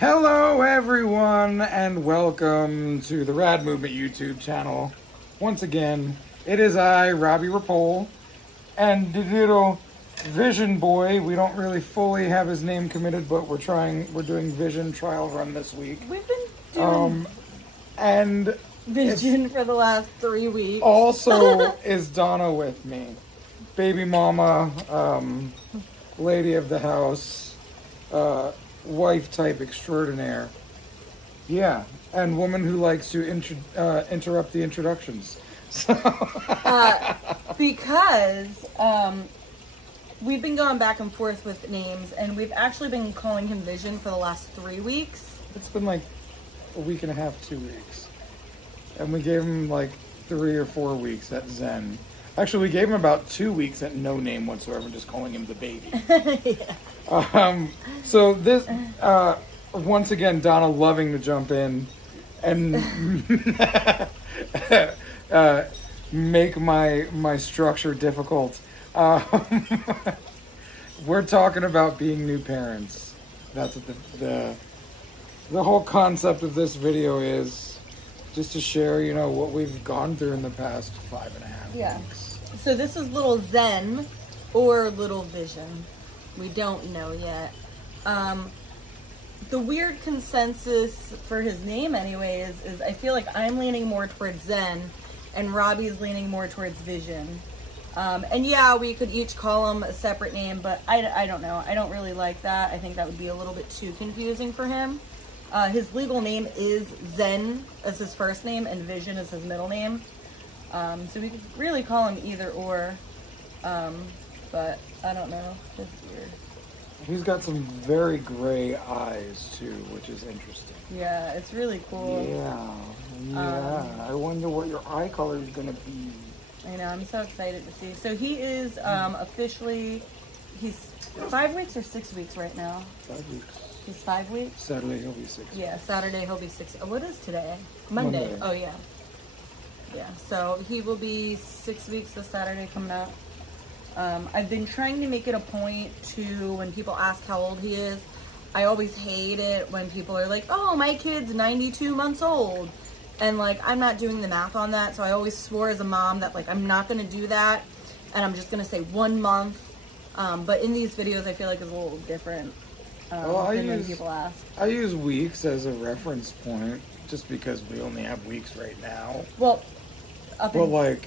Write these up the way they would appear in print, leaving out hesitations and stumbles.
Hello everyone and welcome to the Rad Movement YouTube channel. Once again, it is I, Robbie Rapole, and the little Vision Boy. We don't really fully have his name committed, but we're doing Vision trial run this week. We've been doing and Vision for the last 3 weeks. Also is Donna with me. Baby mama, lady of the house, wife type extraordinaire. Yeah, and woman who likes to interrupt the introductions. So because we've been going back and forth with names, and we've actually been calling him Vision for the last 3 weeks. It's been like a week and a half, 2 weeks. And we gave him like 3 or 4 weeks at Zen. Actually, we gave him about 2 weeks at no name whatsoever, just calling him the baby. Yeah. So this, once again, Donna loving to jump in and make my structure difficult. We're talking about being new parents. That's what the whole concept of this video is. Just to share, you know, what we've gone through in the past 5.5 weeks. So this is little Zen or little Vision. We don't know yet. The weird consensus for his name anyway is I feel like I'm leaning more towards Zen and Robbie's leaning more towards Vision. And yeah, we could each call him a separate name, but I don't know. I don't really like that. I think that would be a little bit too confusing for him. His legal name is Zen as his first name and Vision as his middle name. So we could really call him either or. But I don't know. It's weird. He's got some very gray eyes too, which is interesting. Yeah, it's really cool. Yeah. I wonder what your eye color is gonna be. I know, I'm so excited to see. So he is officially, he's 5 weeks or 6 weeks right now? 5 weeks. He's 5 weeks? Saturday he'll be 6. Yeah, Saturday he'll be 6. Oh, what is today? Monday. Oh, yeah. Yeah, so he will be 6 weeks this Saturday coming up. I've been trying to make it a point to, when people ask how old he is, I always hate it when people are like, oh, my kid's 92 months old. And, like, I'm not doing the math on that, so I always swore as a mom that, like, I'm not going to do that, and I'm just going to say 1 month. But in these videos, I feel like it's a little different when people ask. I use weeks as a reference point, just because we only have weeks right now. Well, like,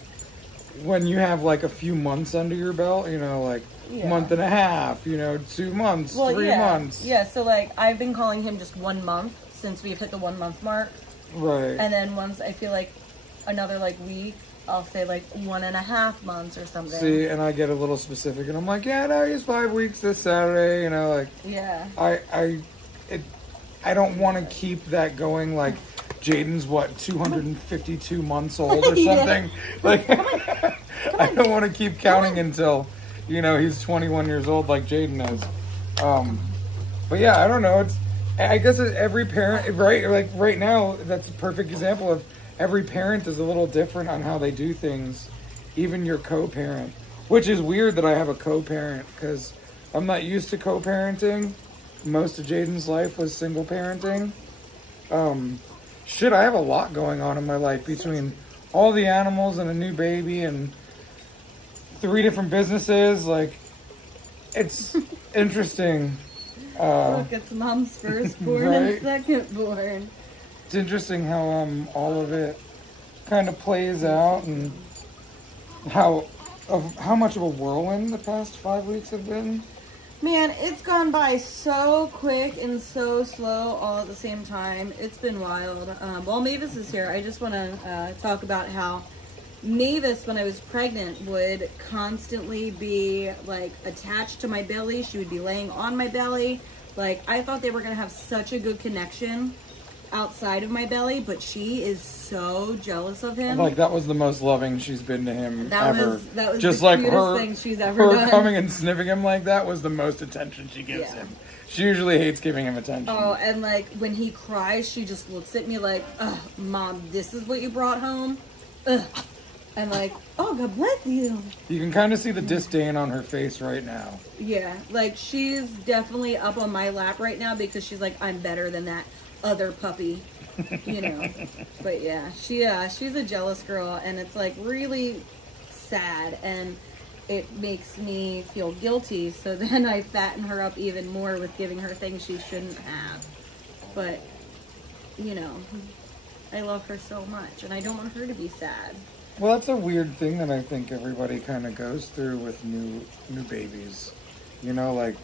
when you have, like, a few months under your belt, you know, like, month and a half, you know, 2 months, 3 months. Yeah, so, like, I've been calling him just 1 month since we've hit the 1 month mark. Right. And then once I feel like another, like, week, I'll say, like, 1.5 months or something. See, and I get a little specific, and I'm like, yeah, no, he's 5 weeks this Saturday, you know, like. Yeah. I don't want to keep that going, like, Jaden's, what, 252 months old or something? Like, I don't want to keep counting until, you know, he's 21 years old like Jaden is. But yeah, I don't know, I guess every parent, right, like, right now, that's a perfect example of every parent is a little different on how they do things, even your co-parent, which is weird that I have a co-parent, because I'm not used to co-parenting. Most of Jaden's life was single parenting. Shit, I have a lot going on in my life between all the animals and a new baby and 3 different businesses. Like, it's interesting. Look, it's mom's firstborn right? and secondborn. It's interesting how all of it kind of plays out, and how much of a whirlwind the past 5 weeks have been. Man, it's gone by so quick and so slow all at the same time. It's been wild. While Mavis is here, I just want to talk about how Mavis, when I was pregnant, would constantly be, like, attached to my belly. She would be laying on my belly. Like, I thought they were going to have such a good connection outside of my belly, but she is so jealous of him. Like, that was the most loving she's been to him ever. That was just the like cutest thing she's ever done. Coming and sniffing him like that was the most attention she gives him. She usually hates giving him attention. Oh, and, like, when he cries, she just looks at me like, ugh, Mom, this is what you brought home? Ugh. And like, oh, God bless you. You can kind of see the disdain on her face right now. Yeah, like she's definitely up on my lap right now because she's like, I'm better than that other puppy, you know. But yeah, she's a jealous girl, and it's like really sad, and it makes me feel guilty. So then I fatten her up even more with giving her things she shouldn't have. But you know, I love her so much, and I don't want her to be sad. Well, that's a weird thing that I think everybody kind of goes through with new babies. You know, like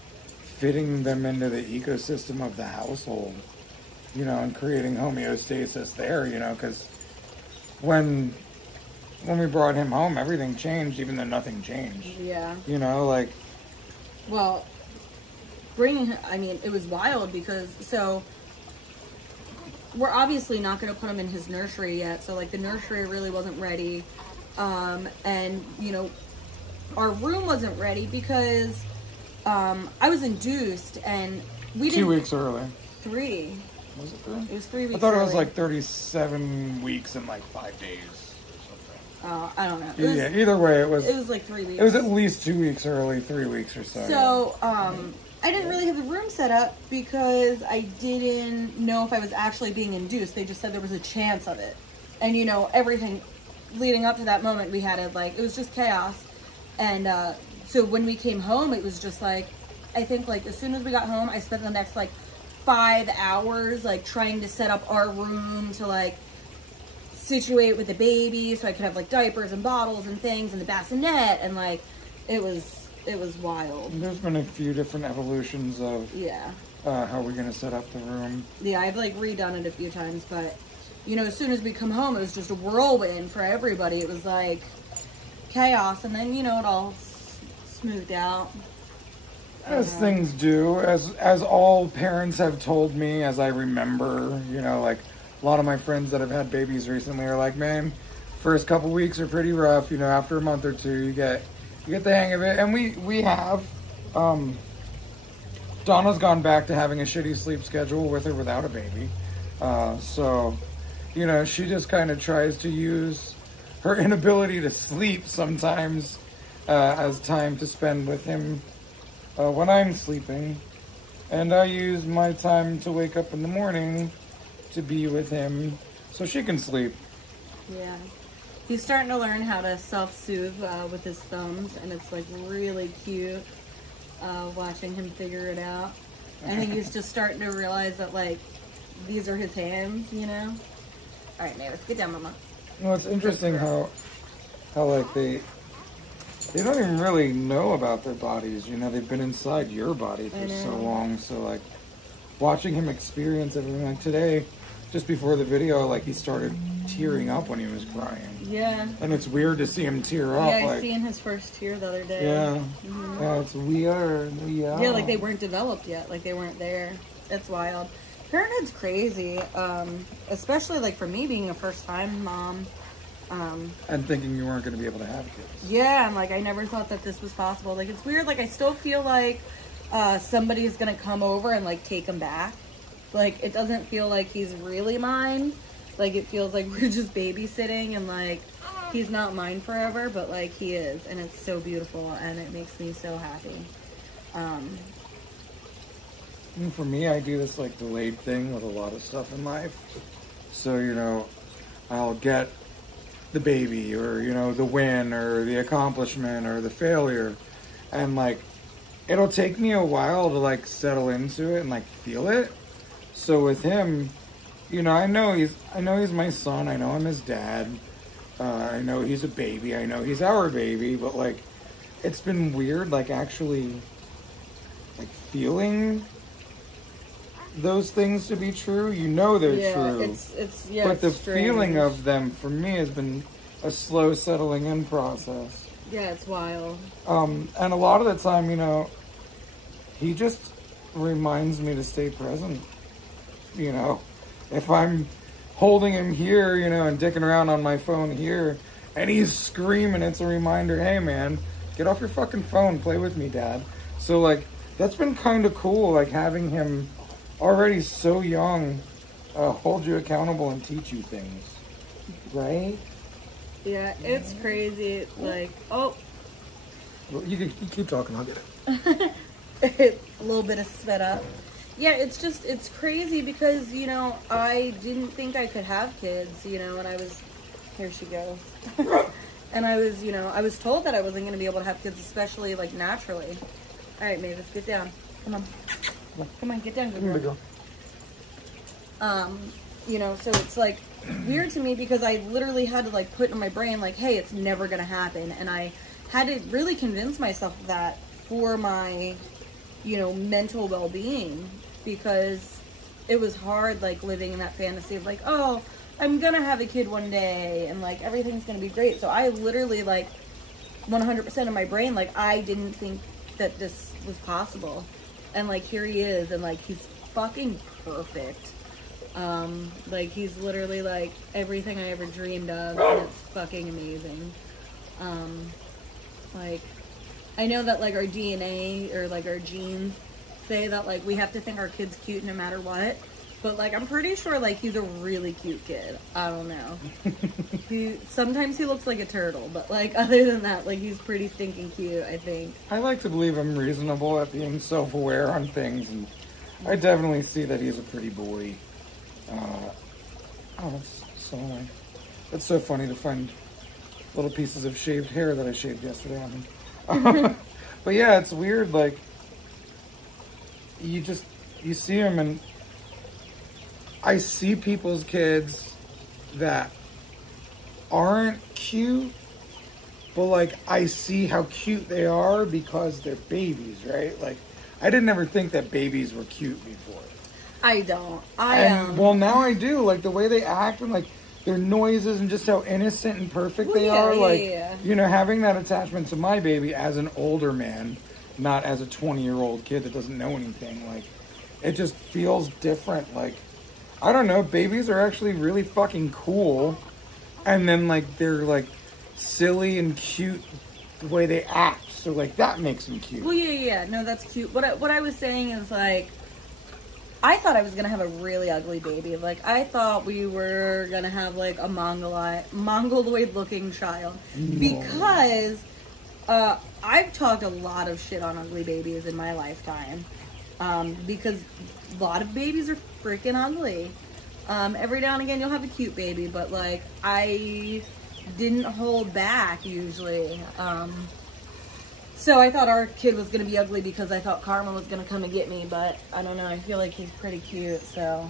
fitting them into the ecosystem of the household, you know, and creating homeostasis there, you know, because when we brought him home, everything changed, even though nothing changed. Yeah. You know, like... Well, bringing him, I mean, it was wild because, so... We're obviously not going to put him in his nursery yet, so like the nursery really wasn't ready, and you know, our room wasn't ready because I was induced and we didn't. 2 weeks early. 3. Was it 3? It was 3 weeks. I thought it was early. like 37 weeks and like 5 days or something. I don't know. Yeah, either way, it was. It was like 3 weeks. It was at least 2 weeks early, 3 weeks or so. So, I didn't really have the room set up because I didn't know if I was actually being induced. They just said there was a chance of it. And, you know, everything leading up to that moment, we had it like, it was just chaos. And so when we came home, it was just like, I think like as soon as we got home, I spent the next like 5 hours like trying to set up our room to like situate with the baby so I could have like diapers and bottles and things and the bassinet. And like, it was wild. There's been a few different evolutions of how we're going to set up the room. Yeah, I've like redone it a few times, but you know, as soon as we come home, it was just a whirlwind for everybody. It was like chaos, and then you know, it all smoothed out. As things do, as all parents have told me, as I remember, you know, like a lot of my friends that have had babies recently are like, man, first couple weeks are pretty rough. You know, after a month or two, you get the hang of it. And we have. Donna's gone back to having a shitty sleep schedule with or without a baby. So, you know, she just kind of tries to use her inability to sleep sometimes as time to spend with him when I'm sleeping. And I use my time to wake up in the morning to be with him so she can sleep. Yeah. He's starting to learn how to self-soothe with his thumbs, and it's like really cute watching him figure it out. I think he's just starting to realize that like these are his hands, you know. All right, Mavis, get down, Mama. Well, it's interesting how like they don't even really know about their bodies. You know, they've been inside your body for so long. So like watching him experience everything. Like today, just before the video, like he started tearing up when he was crying. Yeah. And it's weird to see him tear up. Yeah, I like, seen his first tear the other day. Yeah. Mm-hmm. Yeah, it's weird. Yeah. Yeah, like they weren't developed yet. Like they weren't there. It's wild. Parenthood's crazy. Especially like for me being a first time mom. And thinking you weren't going to be able to have kids. Yeah, and like I never thought that this was possible. Like it's weird. Like I still feel like somebody is going to come over and like take him back. Like it doesn't feel like he's really mine. Like it feels like we're just babysitting, and like he's not mine forever, but like he is, and it's so beautiful, and it makes me so happy. And for me, I do this like delayed thing with a lot of stuff in life. So, you know, I'll get the baby, or, you know, the win, or the accomplishment, or the failure, and like it'll take me a while to like settle into it and like feel it. So with him, you know, I know he's my son. I know I'm his dad. I know he's a baby. I know he's our baby. But like, it's been weird, like actually, like feeling those things to be true. You know they're true. But the feeling of them for me has been a slow settling in process. Yeah, it's wild. And a lot of the time, you know, he just reminds me to stay present. You know, if I'm holding him here, you know, and dicking around on my phone here, and he's screaming, it's a reminder, hey man, get off your fucking phone, play with me, Dad. So like, that's been kind of cool, like having him already so young hold you accountable and teach you things, right? Yeah, it's crazy. Like, oh, Well, you keep talking, I'll get it. a little bit of sped up. Yeah, it's crazy because, you know, I didn't think I could have kids, you know, and here she goes. And I was, you know, I was told that I wasn't going to be able to have kids, especially, like, naturally. All right, Mavis, get down. Come on. Come on, get down, good girl. You know, so it's, like, weird to me because I literally had to, like, put in my brain, like, hey, it's never going to happen. And I had to really convince myself of that for my, you know, mental well-being, because it was hard, like, living in that fantasy of, like, oh, I'm gonna have a kid one day and, like, everything's gonna be great. So I literally, like, 100% of my brain, like, I didn't think that this was possible. And, like, here he is, and, like, he's fucking perfect. Like, he's literally, like, everything I ever dreamed of, and it's fucking amazing. Like, I know that, like, our DNA or, like, our genes say that, like, we have to think our kid's cute no matter what. But, like, I'm pretty sure, like, he's a really cute kid. I don't know. Sometimes he looks like a turtle, but, like, other than that, like, he's pretty stinking cute, I think. I like to believe I'm reasonable at being self-aware on things, and I definitely see that he's a pretty boy. Oh, that's so nice. It's so funny to find little pieces of shaved hair that I shaved yesterday on him. But yeah, it's weird, like, you see him, and I see people's kids that aren't cute, but, like, I see how cute they are because they're babies, right? Like, I didn't ever think that babies were cute before. I don't. Well, now I do. Like, the way they act and, like, their noises and just how innocent and perfect they are. Like, you know, having that attachment to my baby as an older man, not as a 20-year-old kid that doesn't know anything. Like, it just feels different. Like, I don't know. Babies are actually really fucking cool. And then, like, they're, like, silly and cute the way they act. So, like, that makes them cute. Well, yeah. No, that's cute. What I was saying is, like, I thought I was going to have a really ugly baby. Like, I thought we were going to have, like, a mongoloid-looking child. Because I've talked a lot of shit on ugly babies in my lifetime. Because a lot of babies are freaking ugly. Every now and again, you'll have a cute baby. But, like, I didn't hold back, usually. So I thought our kid was going to be ugly because I thought Karma was going to come and get me, but I don't know. I feel like he's pretty cute, so.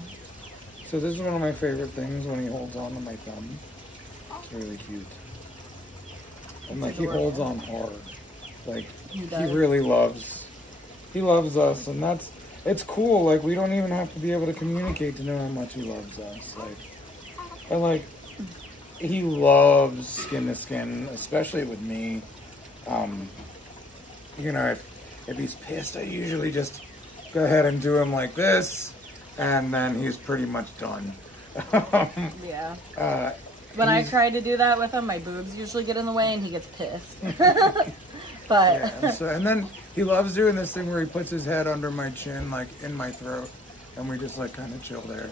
So this is one of my favorite things when he holds on to my thumb. It's really cute. And, like, he holds on hard. Like, he really loves us, and it's cool. Like, we don't even have to be able to communicate to know how much he loves us. Like, he loves skin to skin, especially with me. You know, if he's pissed, I usually just go ahead and do him like this, and then he's pretty much done. Yeah. When I try to do that with him, my boobs usually get in the way, and he gets pissed. But yeah, and then he loves doing this thing where he puts his head under my chin, like in my throat, and we just like kind of chill there.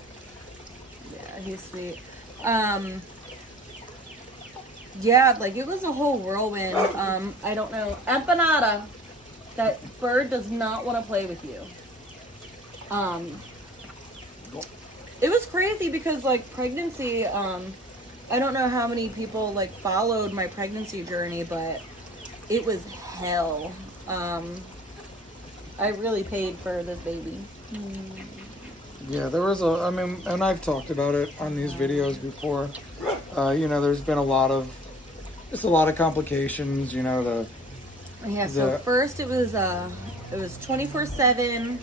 Yeah, he's sweet. Yeah, like, it was a whole whirlwind. I don't know. Empanada, that bird does not want to play with you. It was crazy because, like, pregnancy, I don't know how many people, like, followed my pregnancy journey, but it was hell. I really paid for this baby. Yeah, there was and I've talked about it on these videos before. You know, there's been a lot of complications, you know, so first it was 24/7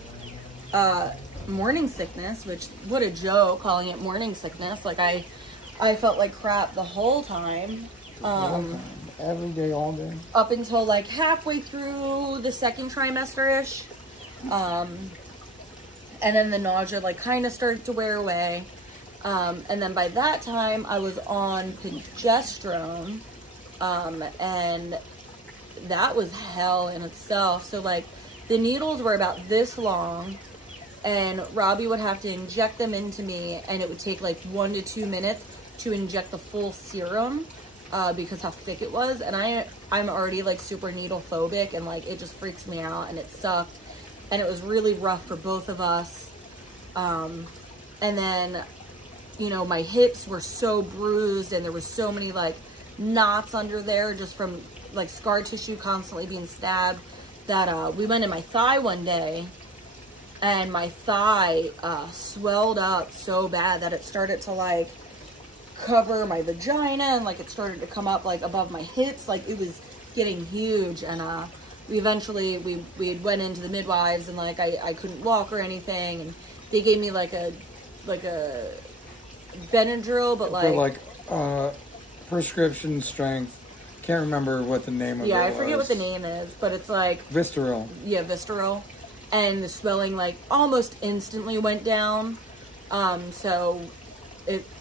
morning sickness, which, what a joke calling it morning sickness. Like, I felt like crap the whole time. Every day, all day. Up until, like, halfway through the second trimester-ish. And then the nausea, like, kind of started to wear away. And then by that time, I was on progesterone. And that was hell in itself. So, like, the needles were about this long, and Robbie would have to inject them into me, and it would take, like, 1 to 2 minutes to inject the full serum. because how thick it was, and I'm already like super needle phobic, and like it just freaks me out, and it sucked, and it was really rough for both of us. And then, you know, my hips were so bruised, and there was so many like knots under there just from like scar tissue constantly being stabbed, that we went in my thigh one day, and my thigh swelled up so bad that it started to like cover my vagina, and like it started to come up like above my hips. Like it was getting huge, and we eventually we went into the midwives, and like I couldn't walk or anything, and they gave me like a Benadryl, but like prescription strength. Can't remember what the name of it was. Yeah, I forget what the name is, but it's like Vistaril. Yeah, Vistaril. And the swelling like almost instantly went down. So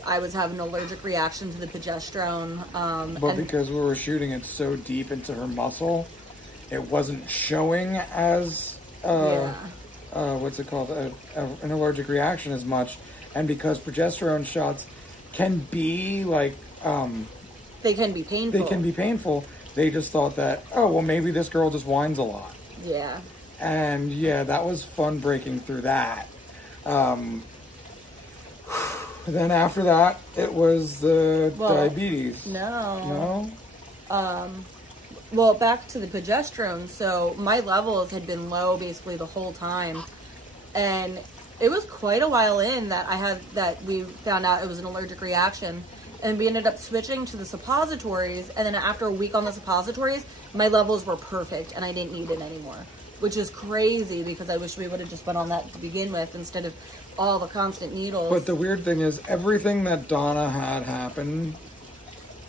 I was having an allergic reaction to the progesterone. But because we were shooting it so deep into her muscle, it wasn't showing as what's it called, an allergic reaction as much. And because progesterone shots can be like they can be painful. They just thought that, oh well, maybe this girl just whines a lot. Yeah. And yeah, that was fun breaking through that. Then after that, it was the diabetes. No. Well, back to the progesterone. So my levels had been low basically the whole time, and it was quite a while in that we found out it was an allergic reaction, and we ended up switching to the suppositories. And then after a week on the suppositories, my levels were perfect, and I didn't need it anymore. Which is crazy, because I wish we would have just went on that to begin with instead of all the constant needles. But the weird thing is, everything that Donna had happen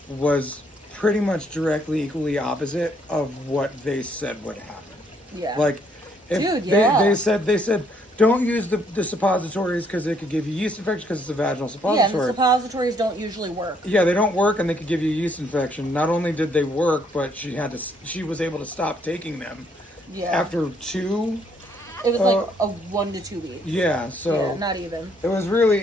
was pretty much directly equally opposite of what they said would happen. Yeah. Like, if they said don't use the suppositories because they could give you yeast infection because it's a vaginal suppository. Yeah, and the suppositories don't usually work. Yeah, they don't work, and they could give you a yeast infection. Not only did they work, but she was able to stop taking them. Yeah. After 2. It was like a 1 to 2 weeks. Yeah, so yeah, not even. It was really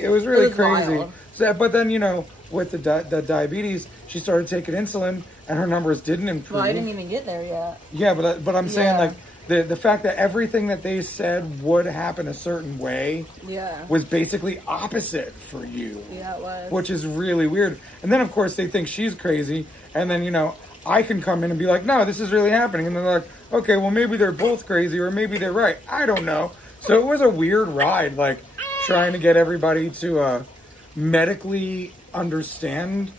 crazy. Wild. So, but then, you know, with the diabetes, she started taking insulin, and her numbers didn't improve. Well, I didn't even get there yet. Yeah, but I'm saying like the fact that everything that they said would happen a certain way was basically opposite for you. Yeah, it was. Which is really weird. And then of course they think she's crazy, and then, you know, I can come in and be like, no, this is really happening. And they're like, okay, well, maybe they're both crazy, or maybe they're right. I don't know. So it was a weird ride, like, trying to get everybody to medically understand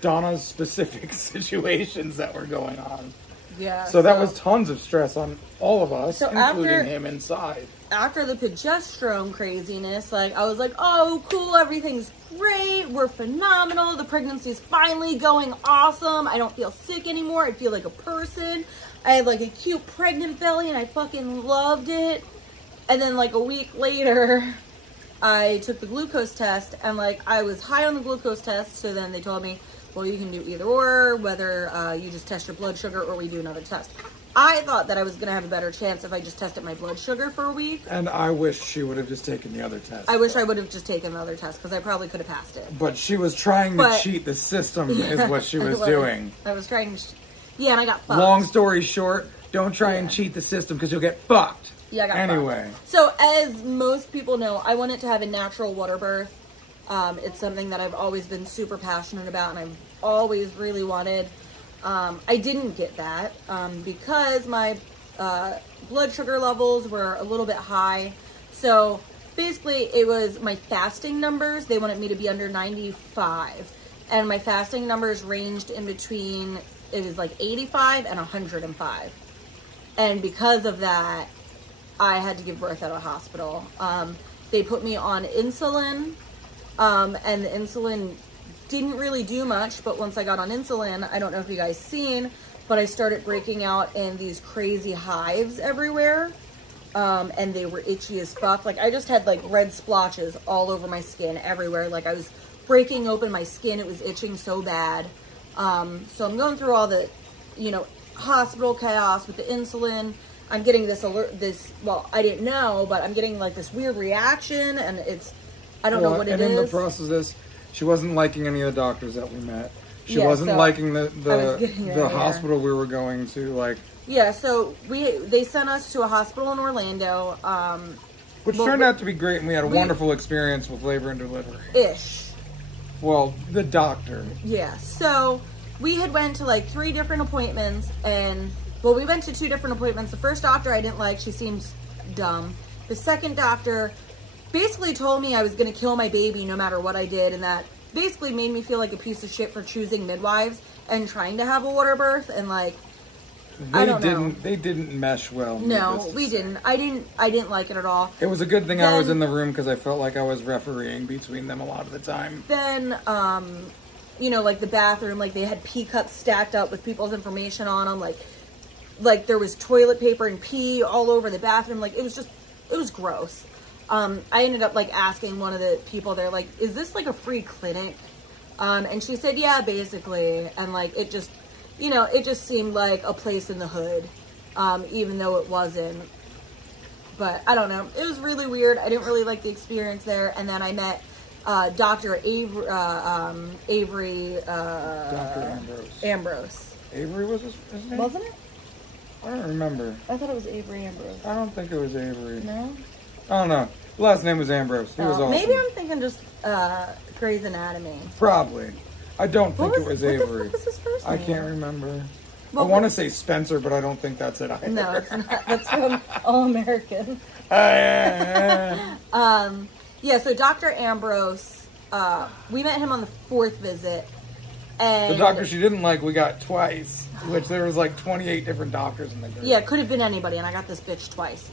Donna's specific situations that were going on. Yeah. So that was tons of stress on all of us, so including him inside. After the progesterone craziness, like, I was like, oh, cool, everything's great, we're phenomenal, the pregnancy's finally going awesome, I don't feel sick anymore, I feel like a person, I had like a cute pregnant belly, and I fucking loved it. And then like a week later, I took the glucose test, and like I was high on the glucose test, so then they told me, well, you can do either or, whether you just test your blood sugar or we do another test. I thought that I was going to have a better chance if I just tested my blood sugar for a week. And I wish she would have just taken the other test. I wish I would have just taken the other test, because I probably could have passed it. But she was trying to cheat the system is what she was doing. I was trying to... Yeah, and I got fucked. Long story short, don't try and cheat the system, because you'll get fucked. Yeah, I got anyway. fucked. So, as most people know, I wanted to have a natural water birth. It's something that I've always been super passionate about, and I've always really wanted. I didn't get that because my blood sugar levels were a little bit high. So basically it was my fasting numbers. They wanted me to be under 95, and my fasting numbers ranged in between, it was like 85 and 105. And because of that, I had to give birth at a hospital. They put me on insulin, and the insulin didn't really do much, but once I got on insulin, I don't know if you guys seen, but I started breaking out in these crazy hives everywhere, and they were itchy as fuck. Like, I just had like red splotches all over my skin everywhere. Like, I was breaking open my skin. It was itching so bad. So I'm going through all the, you know, hospital chaos with the insulin. I'm getting this well, I didn't know, but I'm getting like this weird reaction, and it's, I don't know what it is. And in the process of this, she wasn't liking any of the doctors that we met. She Yeah, wasn't so liking I was getting the there. hospital we were going to, like, Yeah, so they sent us to a hospital in Orlando, which well, turned out to be great, and we had a we- wonderful experience with labor and delivery. ish. Well, the doctor. Yeah, so we had went to like 3 different appointments, and well, we went to 2 different appointments. The first doctor I didn't like; she seemed dumb. The second doctor basically told me I was going to kill my baby no matter what I did, and that basically made me feel like a piece of shit for choosing midwives and trying to have a water birth, and like I don't know. They didn't mesh well. No, needless to we say. didn't. I didn't like it at all. It was a good thing I was Then- in the room because I felt like I was refereeing between them a lot of the time. Then, you know, like the bathroom, like they had pee cups stacked up with people's information on them. Like there was toilet paper and pee all over the bathroom. Like it was gross. I ended up like asking one of the people there, like, is this like a free clinic? And she said, yeah, basically. And like, it just, you know, it just seemed like a place in the hood, even though it wasn't. But I don't know. It was really weird. I didn't really like the experience there. And then I met Dr. Avery. Dr. Ambrose. Ambrose. Avery was his name? Wasn't it? I don't remember. I thought it was Avery Ambrose. I don't think it was Avery. No? I don't know. The last name was Ambrose. He was awesome. Maybe I'm thinking just Grey's Anatomy. Probably. I don't think it was what Avery. the fuck was his first I name? can't remember. Well, I want to say Spencer, but I don't think that's it either. No, it's not. That's from All American. Yeah. Yeah, so Dr. Ambrose, we met him on the 4th visit. And The doctor she didn't like, we got twice, which there was like 28 different doctors in the group. yeah, it could have been anybody, and I got this bitch twice.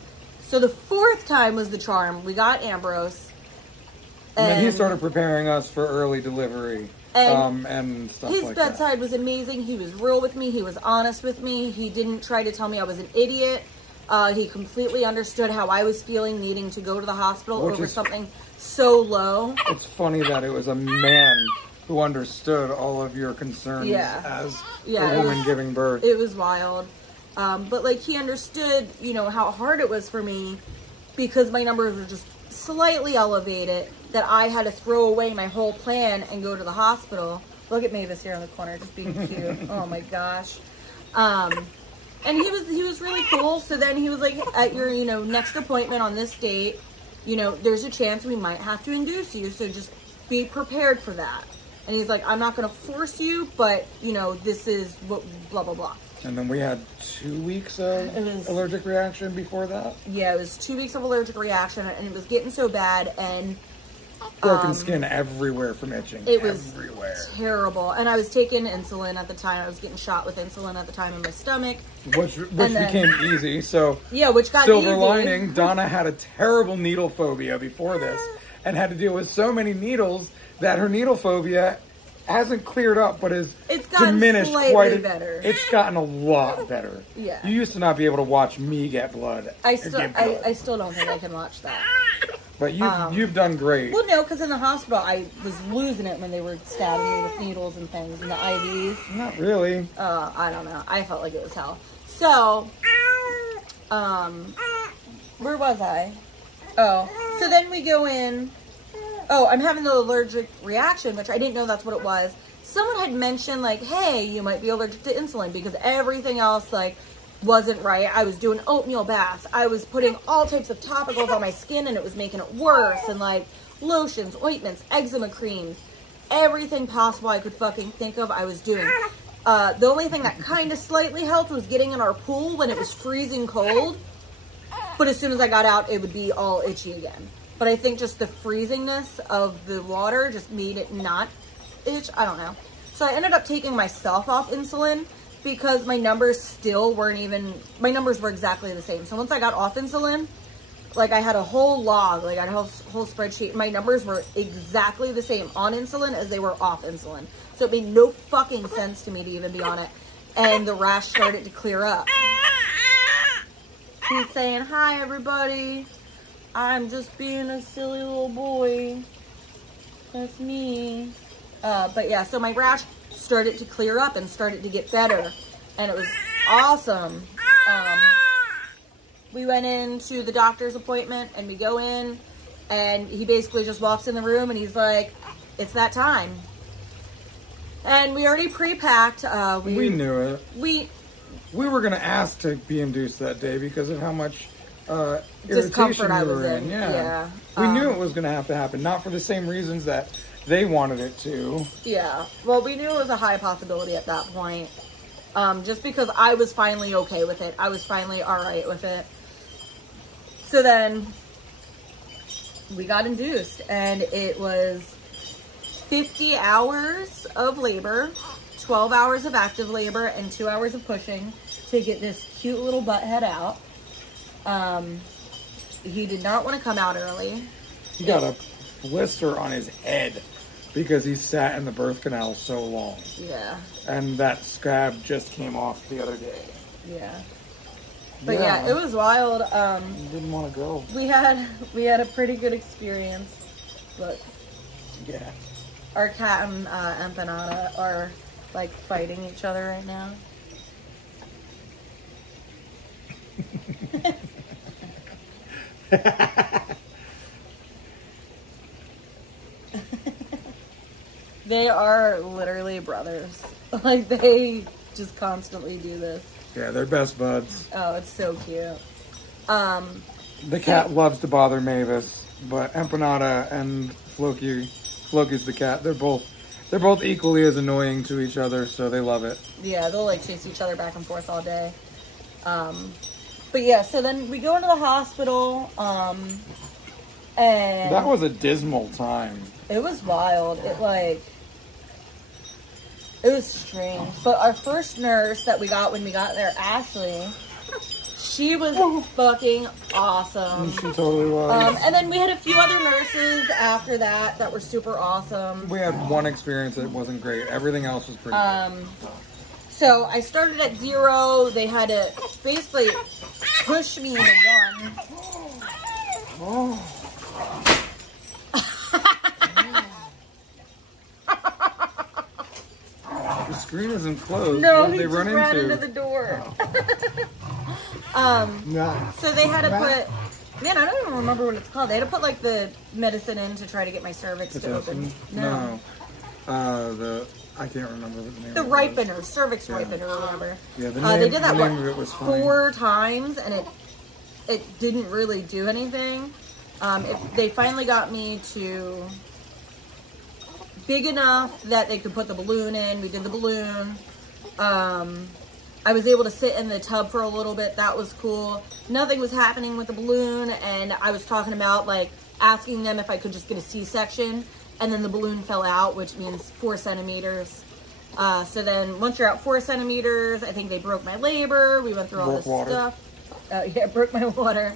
So the 4th time was the charm. We got Ambrose. And then he started preparing us for early delivery and stuff his like that. bedside was amazing. He was real with me. He was honest with me. He didn't try to tell me I was an idiot. He completely understood how I was feeling needing to go to the hospital Which over is- something so low. It's funny that it was a man who understood all of your concerns as Yeah, a it woman was- giving birth. It was wild. But like he understood, you know, how hard it was for me because my numbers were just slightly elevated, that I had to throw away my whole plan and go to the hospital. Look at Mavis here in the corner just being cute. Oh my gosh. And he was really cool. So then he was like, at your, you know, next appointment on this date, you know, there's a chance we might have to induce you, so just be prepared for that. And he's like, I'm not going to force you, but, you know, this is what, blah, blah, blah. And then we had 2 weeks of It was- allergic reaction before that. Yeah, it was 2 weeks of allergic reaction, and it was getting so bad, and Broken skin everywhere from itching. it was everywhere. terrible. And I was taking insulin at the time. I was getting shot with insulin at the time in my stomach. Which then- became easy. So Yeah, which got silver easy. lining, Donna had a terrible needle phobia before this and had to deal with so many needles that her needle phobia hasn't cleared up, but is It's gotten diminished slightly quite better. It's gotten a lot better. Yeah. You used to not be able to watch me get blood. I or still, give blood. I still don't think I can watch that. But you've done great. Well, no, because in the hospital, I was losing it when they were stabbing me with needles and things and the IVs. Not really. I don't know. I felt like it was hell. So, where was I? Oh, so then we go in. Oh, I'm having the allergic reaction, which I didn't know that's what it was. Someone had mentioned, like, hey, you might be allergic to insulin because everything else, like, wasn't right. I was doing oatmeal baths. I was putting all types of topicals on my skin and it was making it worse. And, like, lotions, ointments, eczema creams, everything possible I could fucking think of I was doing. The only thing that kind of slightly helped was getting in our pool when it was freezing cold. But as soon as I got out, it would be all itchy again. But I think just the freezingness of the water just made it not itch. I don't know. So I ended up taking myself off insulin because my numbers still weren't even, my numbers were exactly the same. So once I got off insulin, like I had a whole log, like I had a whole spreadsheet. My numbers were exactly the same on insulin as they were off insulin. So it made no fucking sense to me to even be on it. And the rash started to clear up. He's saying, hi everybody. I'm just being a silly little boy. That's me. But yeah, so my rash started to clear up and started to get better. And it was awesome. We went into the doctor's appointment and we go in and he basically just walks in the room and he's like, it's that time. And we already pre-packed. We knew it. We were going to ask to be induced that day because of how much discomfort irritation I we was were in. Yeah. We knew it was going to have to happen, not for the same reasons that they wanted it to. Yeah. Well, we knew it was a high possibility at that point. Just because I was finally okay with it. I was finally all right with it. So then we got induced, and it was 50 hours of labor, 12 hours of active labor, and 2 hours of pushing to get this cute little butt head out. He did not want to come out early. He got a blister on his head because he sat in the birth canal so long. Yeah. And that scab just came off the other day. Yeah. But yeah, it was wild. Didn't want to go. We had a pretty good experience. But yeah, our cat and Empanada are like fighting each other right now. They are literally brothers. Like, they just constantly do this. Yeah, they're best buds. Oh, it's so cute. The cat loves to bother Mavis, but Empanada and Floki's the cat. They're both equally as annoying to each other, so they love it. Yeah, they'll like chase each other back and forth all day. But yeah, so then we go into the hospital, and that was a dismal time. It was wild. It was strange. But our first nurse that we got when we got there, Ashley, she was fucking awesome. She totally was. And then we had a few other nurses after that were super awesome. We had one experience that wasn't great. Everything else was pretty good. So I started at 0. They had to basically push me into 1. Oh. The screen isn't closed. No, what did he they just run ran into? into the door. Nah. So they had to put, man, I don't even remember what it's called. They had to put like the medicine in to try to get my cervix to open. No. I can't remember what the name The of it ripener, cervix ripener or whatever. Yeah, the name, they did that the name of it was fine. 4 times, and it didn't really do anything. They finally got me to big enough that they could put the balloon in. We did the balloon. I was able to sit in the tub for a little bit. That was cool. Nothing was happening with the balloon, and I was talking about like asking them if I could just get a C-section, and then the balloon fell out, which means 4 centimeters. So then once you're at 4 centimeters, I think they broke my labor. We went through all this stuff. Yeah, broke my water.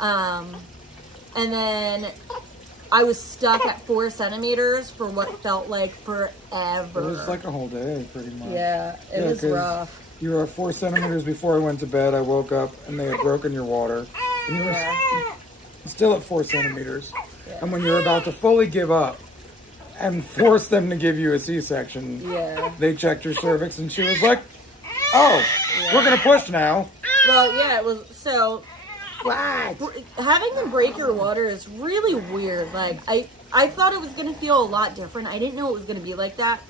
And then I was stuck at 4 centimeters for what felt like forever. It was like a whole day, pretty much. Yeah, it was rough. You were at 4 centimeters before I went to bed. I woke up and they had broken your water. And you were still at 4 centimeters. Yeah. And when you're about to fully give up and force them to give you a C-section, they checked your cervix and she was like, oh, we're going to push now. Well, yeah, it was, so, having them break your water is really weird. Like, I thought it was going to feel a lot different. I didn't know it was going to be like that.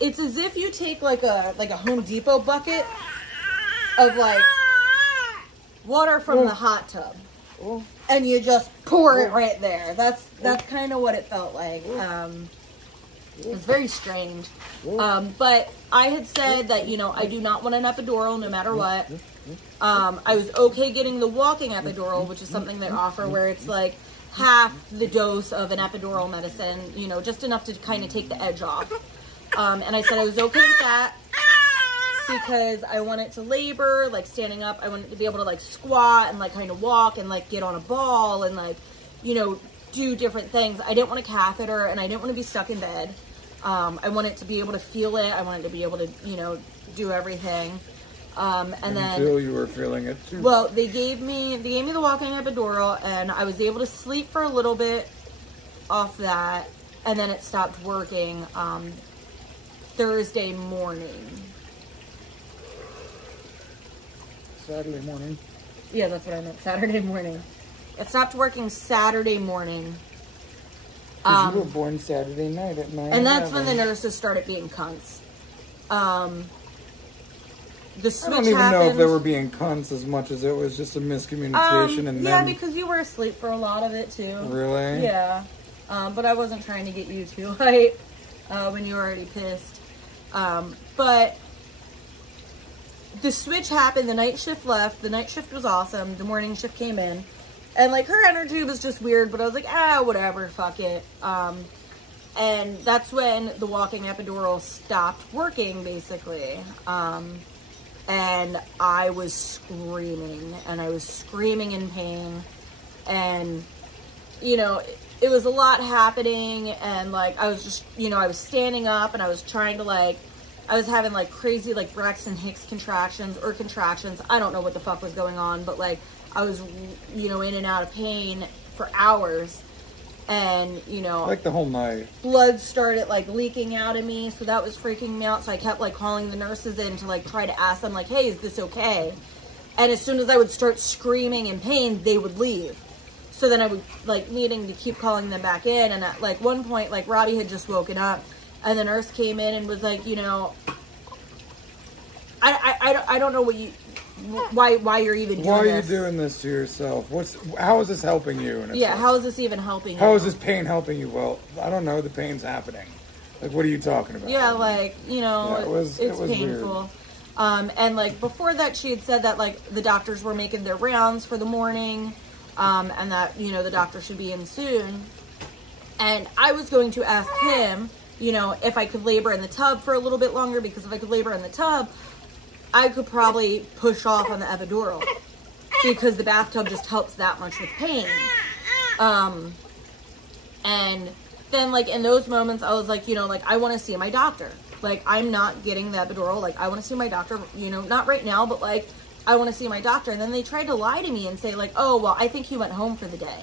It's as if you take like a Home Depot bucket of like water from the hot tub and you just pour it right there. That's kind of what it felt like. It was very strange. But I had said that, you know, I do not want an epidural no matter what. I was okay getting the walking epidural, which is something they offer where it's like half the dose of an epidural medicine, you know, just enough to kind of take the edge off. And I said I was okay with that because I wanted to labor, like standing up. I wanted to be able to like squat and like kind of walk and like get on a ball and like, you know, do different things. I didn't want a catheter and I didn't want to be stuck in bed. I wanted to be able to feel it. I wanted to be able to, you know, do everything. And then until you were feeling it too. Well, they gave me the walking epidural and I was able to sleep for a little bit off that, and then it stopped working Thursday morning. Saturday morning. Yeah, that's what I meant. Saturday morning. It stopped working Saturday morning. 'Cause you were born Saturday night at 9. And that's when the nurses started being cunts. The switch I don't even know if happened. they were being cunts as much as it was just a miscommunication. And yeah, then, because you were asleep for a lot of it too. really? Yeah. But I wasn't trying to get you too hype when you were already pissed. But the switch happened. The night shift left. The night shift was awesome. The morning shift came in. And, like, her energy was just weird. But I was like, whatever. Fuck it. And that's when the walking epidural stopped working, basically. And I was screaming. And I was screaming in pain. And, you know, it was a lot happening. And, like, I was just, you know, I was standing up. And I was trying to, like, I was having, like, crazy, like, Braxton Hicks contractions. I don't know what the fuck was going on. But, like, I was, you know, in and out of pain for hours. And, you know, Like the whole night. blood started, like, leaking out of me. So that was freaking me out. So I kept, like, calling the nurses in to, like, try to ask them, like, hey, is this okay? And as soon as I would start screaming in pain, they would leave. So then I would, like, needing to keep calling them back in. And at, like, one point, like, Robbie had just woken up. And the nurse came in and was like, you know, I don't know what you... Why you're even doing this. Why are you doing this to yourself? How is this helping you? And it's Yeah, like, how is this even helping you? how is this pain helping you? Well, I don't know. The pain's happening. Like, what are you talking about? Yeah, like, you know, Yeah, it was painful. And, like, before that, she had said that, like, the doctors were making their rounds for the morning, and that, you know, the doctor should be in soon. And I was going to ask him, you know, if I could labor in the tub for a little bit longer, because if I could labor in the tub, I could probably push off on the epidural, because the bathtub just helps that much with pain. And then, like, in those moments, I was like, you know, like, I want to see my doctor. Like, I'm not getting the epidural. Like, I want to see my doctor, you know, not right now, but, like, I want to see my doctor. And then they tried to lie to me and say, like, oh, well, I think he went home for the day.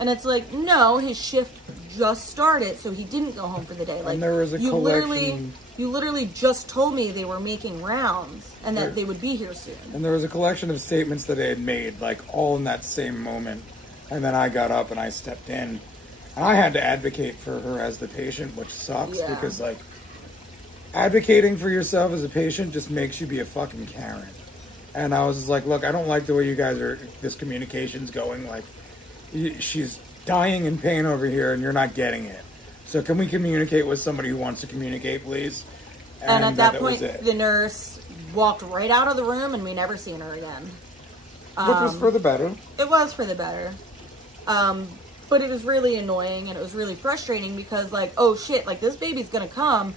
And it's like, no, his shift just started, so he didn't go home for the day. Like, And there was a collection... You literally just told me they were making rounds and that they would be here soon. And there was a collection of statements that they had made, like, all in that same moment. And then I got up and I stepped in. And I had to advocate for her as the patient, which sucks, Yeah. because, like, advocating for yourself as a patient just makes you be a fucking Karen. And I was just like, look, I don't like the way you guys are, this communication's going. Like, she's dying in pain over here and you're not getting it. So can we communicate with somebody who wants to communicate, please? And at that point, the nurse walked right out of the room and we never seen her again. Which was for the better. It was for the better. But it was really annoying and it was really frustrating because, like, oh shit, like, this baby's gonna come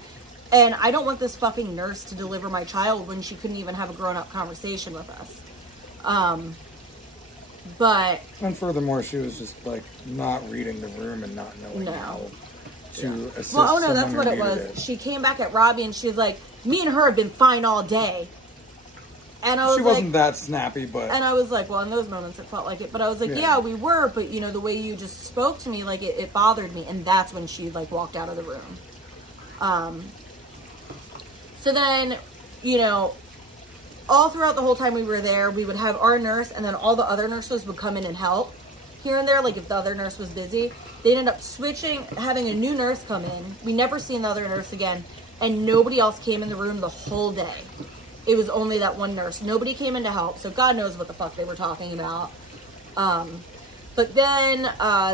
and I don't want this fucking nurse to deliver my child when she couldn't even have a grown-up conversation with us. But... And furthermore, she was just, like, not reading the room and not knowing how to assist Well, oh no, someone that's who what it needed was. She came back at Robbie and she was like, me and her have been fine all day. And I was She wasn't that snappy, but... And I was like, well, in those moments it felt like it. But I was like, yeah, we were. But, you know, the way you just spoke to me, like, it bothered me. And that's when she, like, walked out of the room. So then, you know, all throughout the whole time we were there, we would have our nurse and then all the other nurses would come in and help here and there. Like, if the other nurse was busy, they'd end up switching, having a new nurse come in. We never seen the other nurse again. And nobody else came in the room the whole day. It was only that one nurse. Nobody came in to help, so God knows what the fuck they were talking about. But then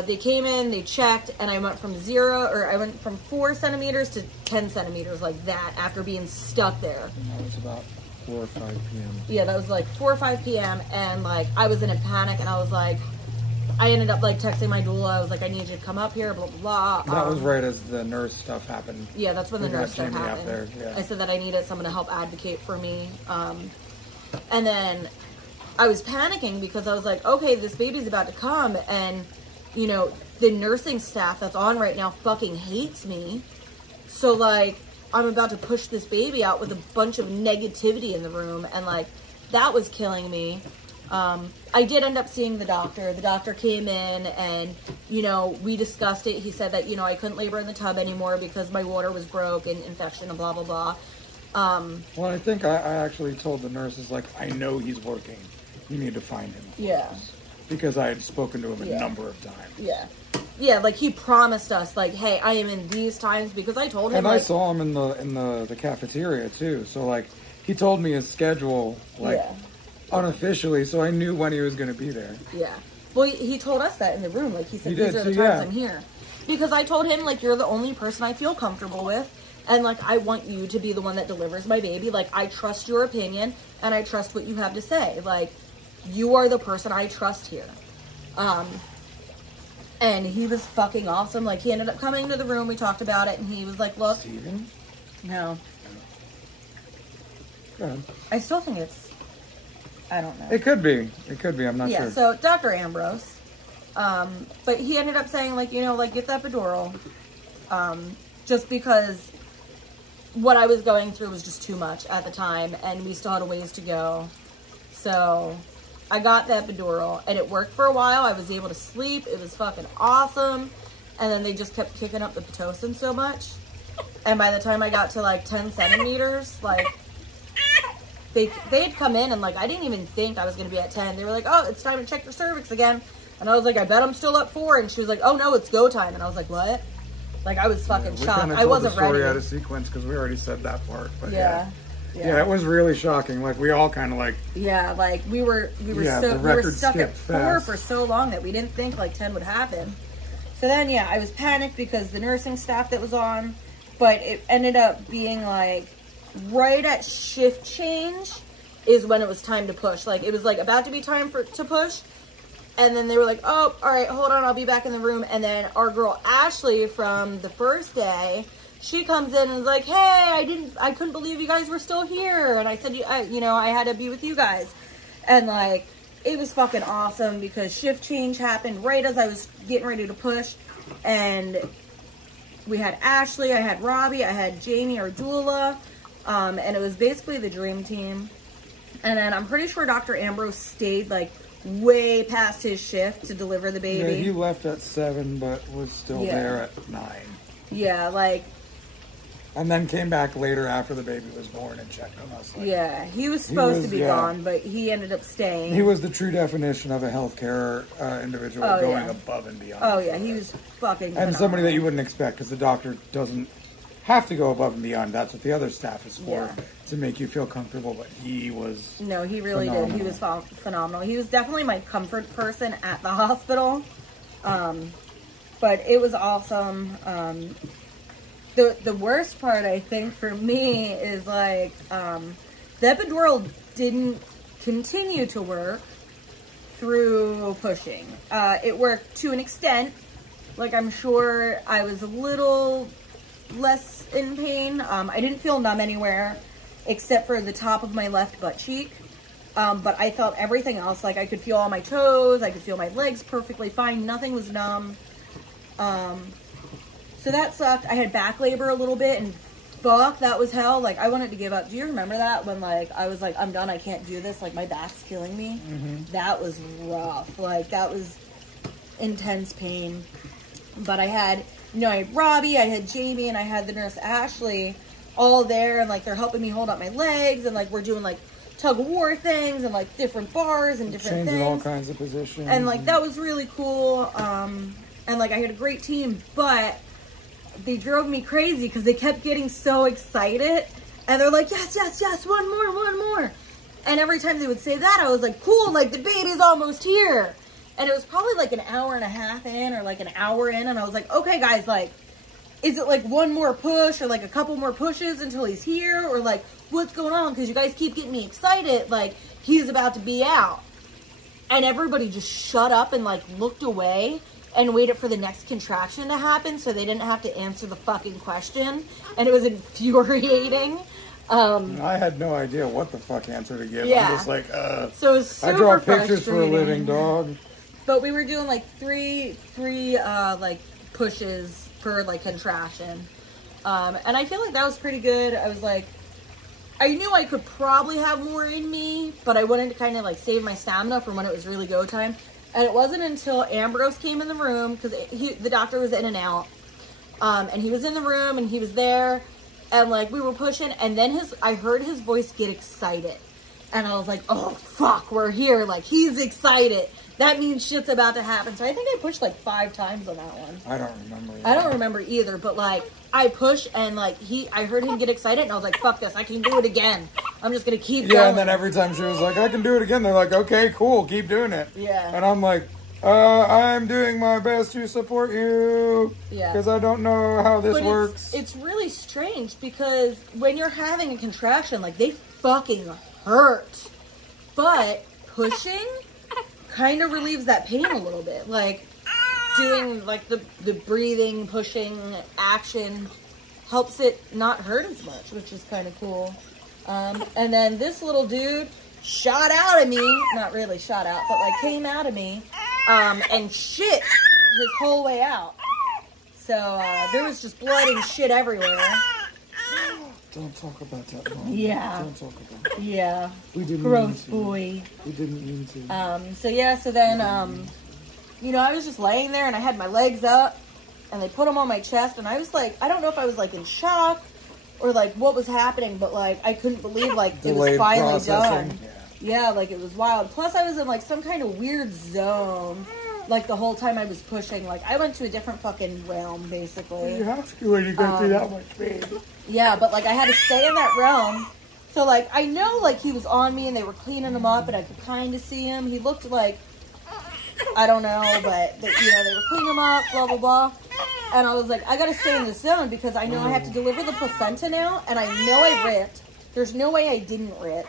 they came in, they checked, and I went from 4 centimeters to 10 centimeters like that after being stuck there. And that was about 4 or 5 p.m. Yeah, that was like 4 or 5 p.m. And, like, I was in a panic, and I was like, I ended up, like, texting my doula. I was like, I need you to come up here, blah, blah, blah. That was right as the nurse stuff happened. Yeah, that's when the nurse stuff Jamie happened. up there, yeah. I said that I needed someone to help advocate for me. And then I was panicking because I was like, okay, this baby's about to come. And, you know, the nursing staff that's on right now fucking hates me. So, like, I'm about to push this baby out with a bunch of negativity in the room. And, like, that was killing me. I did end up seeing the doctor. The doctor came in and, you know, we discussed it. He said that, you know, I couldn't labor in the tub anymore because my water was broke and infection and blah, blah, blah. Well, I think I actually told the nurses, like, I know he's working. You need to find him. Yeah. Because I had spoken to him a number of times. Yeah. Yeah, like he promised us, like, hey, I am in these times, because I told him. And like, I saw him in the cafeteria too. So like he told me his schedule like unofficially, so I knew when he was going to be there. Yeah. Well, he told us that in the room. Like he said, He these did, are the so, times yeah. I'm here. Because I told him, like, you're the only person I feel comfortable with. And, like, I want you to be the one that delivers my baby. Like, I trust your opinion, and I trust what you have to say. Like, you are the person I trust here. And he was fucking awesome. Like, he ended up coming to the room. We talked about it, and he was like, look. Steven? No. Go ahead. I still think it's, I don't know. It could be. It could be. I'm not sure. Yeah, so Dr. Ambrose. But he ended up saying, like, you know, like, get that epidural. Just because what I was going through was just too much at the time, and we still had a ways to go. So I got the epidural, and it worked for a while. I was able to sleep. It was fucking awesome. And then they just kept kicking up the Pitocin so much. And by the time I got to, like, 10 centimeters, like, they'd come in, and, like, I didn't even think I was going to be at 10. They were like, oh, it's time to check your cervix again. And I was like, I bet I'm still at 4. And she was like, oh, no, it's go time. And I was like, what? Like, I was fucking shocked. I wasn't ready. We out of sequence because we already said that part. But yeah. Yeah, it was really shocking. Like, we all kind of like... Yeah, like, we were stuck at 4 for so long that we didn't think, like, 10 would happen. So then, yeah, I was panicked because the nursing staff that was on, but it ended up being, like, right at shift change is when it was time to push. Like, it was, like, about to be time to push. And then they were like, oh, all right, hold on, I'll be back in the room. And then our girl Ashley from the first day, she comes in and is like, hey, I couldn't believe you guys were still here. And I said, I had to be with you guys. And, like, it was fucking awesome because shift change happened right as I was getting ready to push. And we had Ashley, I had Robbie, I had Jamie, our doula. And it was basically the dream team. And then I'm pretty sure Dr. Ambrose stayed, like, way past his shift to deliver the baby. Yeah, he left at 7, but was still there at 9. Yeah, like... And then came back later after the baby was born and checked on us. Like, yeah, he was supposed to be gone, but he ended up staying. He was the true definition of a healthcare individual going above and beyond. Oh, yeah, he was fucking phenomenal. And somebody that you wouldn't expect because the doctor doesn't have to go above and beyond. That's what the other staff is for, to make you feel comfortable. But he was No, he really did. He was phenomenal. He was definitely my comfort person at the hospital. But it was awesome. The worst part, I think, for me is, like, the epidural didn't continue to work through pushing. It worked to an extent. Like, I'm sure I was a little less in pain. I didn't feel numb anywhere except for the top of my left butt cheek. But I felt everything else. Like, I could feel all my toes. I could feel my legs perfectly fine. Nothing was numb. So that sucked. I had back labor a little bit, and fuck, that was hell. Like, I wanted to give up. Do you remember that when, like, I was like, I'm done, I can't do this, like, my back's killing me? That was rough. Like, that was intense pain. But I had, I had Robbie, I had Jamie, and I had the nurse Ashley all there, and, like, they're helping me hold up my legs, and, like, we're doing, like, tug of war things, and, like, different bars and different changing things. all kinds of positions. And, like, that was really cool. And, like, I had a great team, but they drove me crazy because they kept getting so excited. And they're like, yes, yes, yes, one more. And every time they would say that, I was like, cool, like, the baby's almost here. And it was probably, like, an hour and a half in or, like, an hour in. And I was like, okay, guys, like, is it, like, one more push or, like, a couple more pushes until he's here? Or, like, what's going on? Because you guys keep getting me excited. Like, he's about to be out. And everybody just shut up and, like, looked away and waited for the next contraction to happen so they didn't have to answer the fucking question. And it was infuriating. I had no idea what the fuck answer to give. Yeah. I'm just like, So it was super I draw pictures for a frustrating. living, dog. But we were doing, like, three like, pushes per, like, contraction. And I feel like that was pretty good. I was like, I knew I could probably have more in me, but I wanted to kind of, like, save my stamina for when it was really go time. And it wasn't until Ambrose came in the room, because the doctor was in and out. And he was in the room, and he was there, and, like, we were pushing, and then I heard his voice get excited. And I was like, oh, fuck, we're here. Like, he's excited. That means shit's about to happen. So I think I pushed like 5 times on that one. I don't remember. I don't remember either, but like, I pushed and like, I heard him get excited and I was like, fuck this, I can do it again. I'm just gonna keep going. Yeah, and then every time she was like, I can do it again, they're like, okay, cool, keep doing it. Yeah. And I'm like, I'm doing my best to support you. Yeah. Because I don't know how this works. It's really strange because when you're having a contraction, like, they fucking hurt. But pushing kind of relieves that pain a little bit. Like, doing like the breathing, pushing action helps it not hurt as much, which is kind of cool. And then this little dude shot out at me, not really shot out, but like came out of me, and shit his whole way out. So there was just blood and shit everywhere. Don't talk about that, Mom. Yeah. Don't talk about it. Yeah. We didn't Gross mean to. boy. We didn't mean to. So then, you know, I was just laying there and I had my legs up and they put them on my chest and I was like, I don't know if I was like in shock or like what was happening, but like I couldn't believe like it was finally done. Yeah, like it was wild. Plus I was in like some kind of weird zone like the whole time I was pushing. Like I went to a different fucking realm basically. You have to when you go through that much pain. Yeah, but like I had to stay in that realm. So like I know like he was on me and they were cleaning him up and I could kind of see him. He looked like, I don't know, but they, you know, they were cleaning him up, blah blah blah. And I was like, I gotta stay in this zone because I know I have to deliver the placenta now, and I know I ripped. There's no way I didn't rip,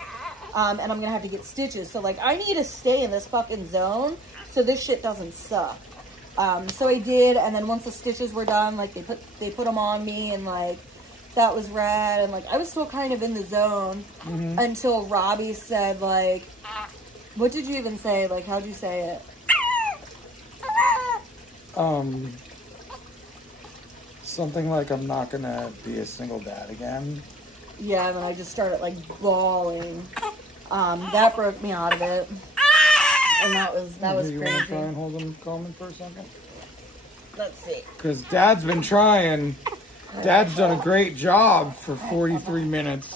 and I'm gonna have to get stitches. So like I need to stay in this fucking zone so this shit doesn't suck. So I did, and then once the stitches were done, like they put them on me, and like that was rad, and like I was still kind of in the zone until Robbie said like, what did you even say? Like how'd you say it? Something like I'm not gonna be a single dad again. Yeah, and then I just started like bawling. That broke me out of it, and that was You want to try crazy. and hold him calming for a second? Let's see. Because Dad's been trying. Dad's done a great job for 43 minutes.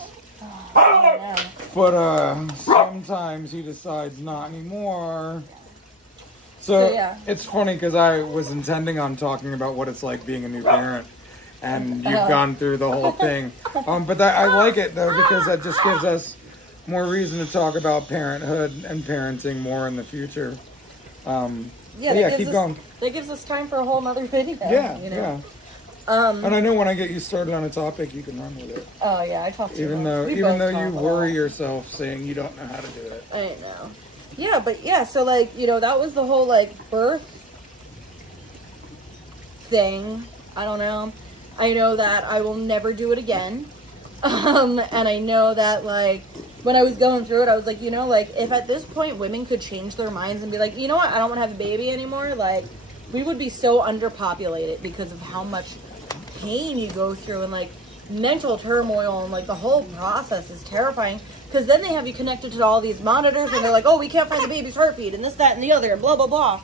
Yeah. But sometimes he decides not anymore. So yeah. It's funny because I was intending on talking about what it's like being a new parent, and you've gone through the whole thing. But I like it though because that just gives us more reason to talk about parenthood and parenting more in the future. Keep going. That gives us time for a whole nother video. Yeah, you know? yeah. And I know when I get you started on a topic, you can run with it. Oh yeah, I talk to Even though you worry yourself saying you don't know how to do it. I know. Yeah, but yeah, so like, you know, that was the whole like birth thing. I don't know. I know that I will never do it again. And I know that like when I was going through it, I was like, you know, like if at this point women could change their minds and be like, you know what, I don't want to have a baby anymore, like we would be so underpopulated because of how much pain you go through and like mental turmoil and like the whole process is terrifying. Because then they have you connected to all these monitors and they're like, oh, we can't find the baby's heartbeat and this, that, and the other and blah, blah, blah.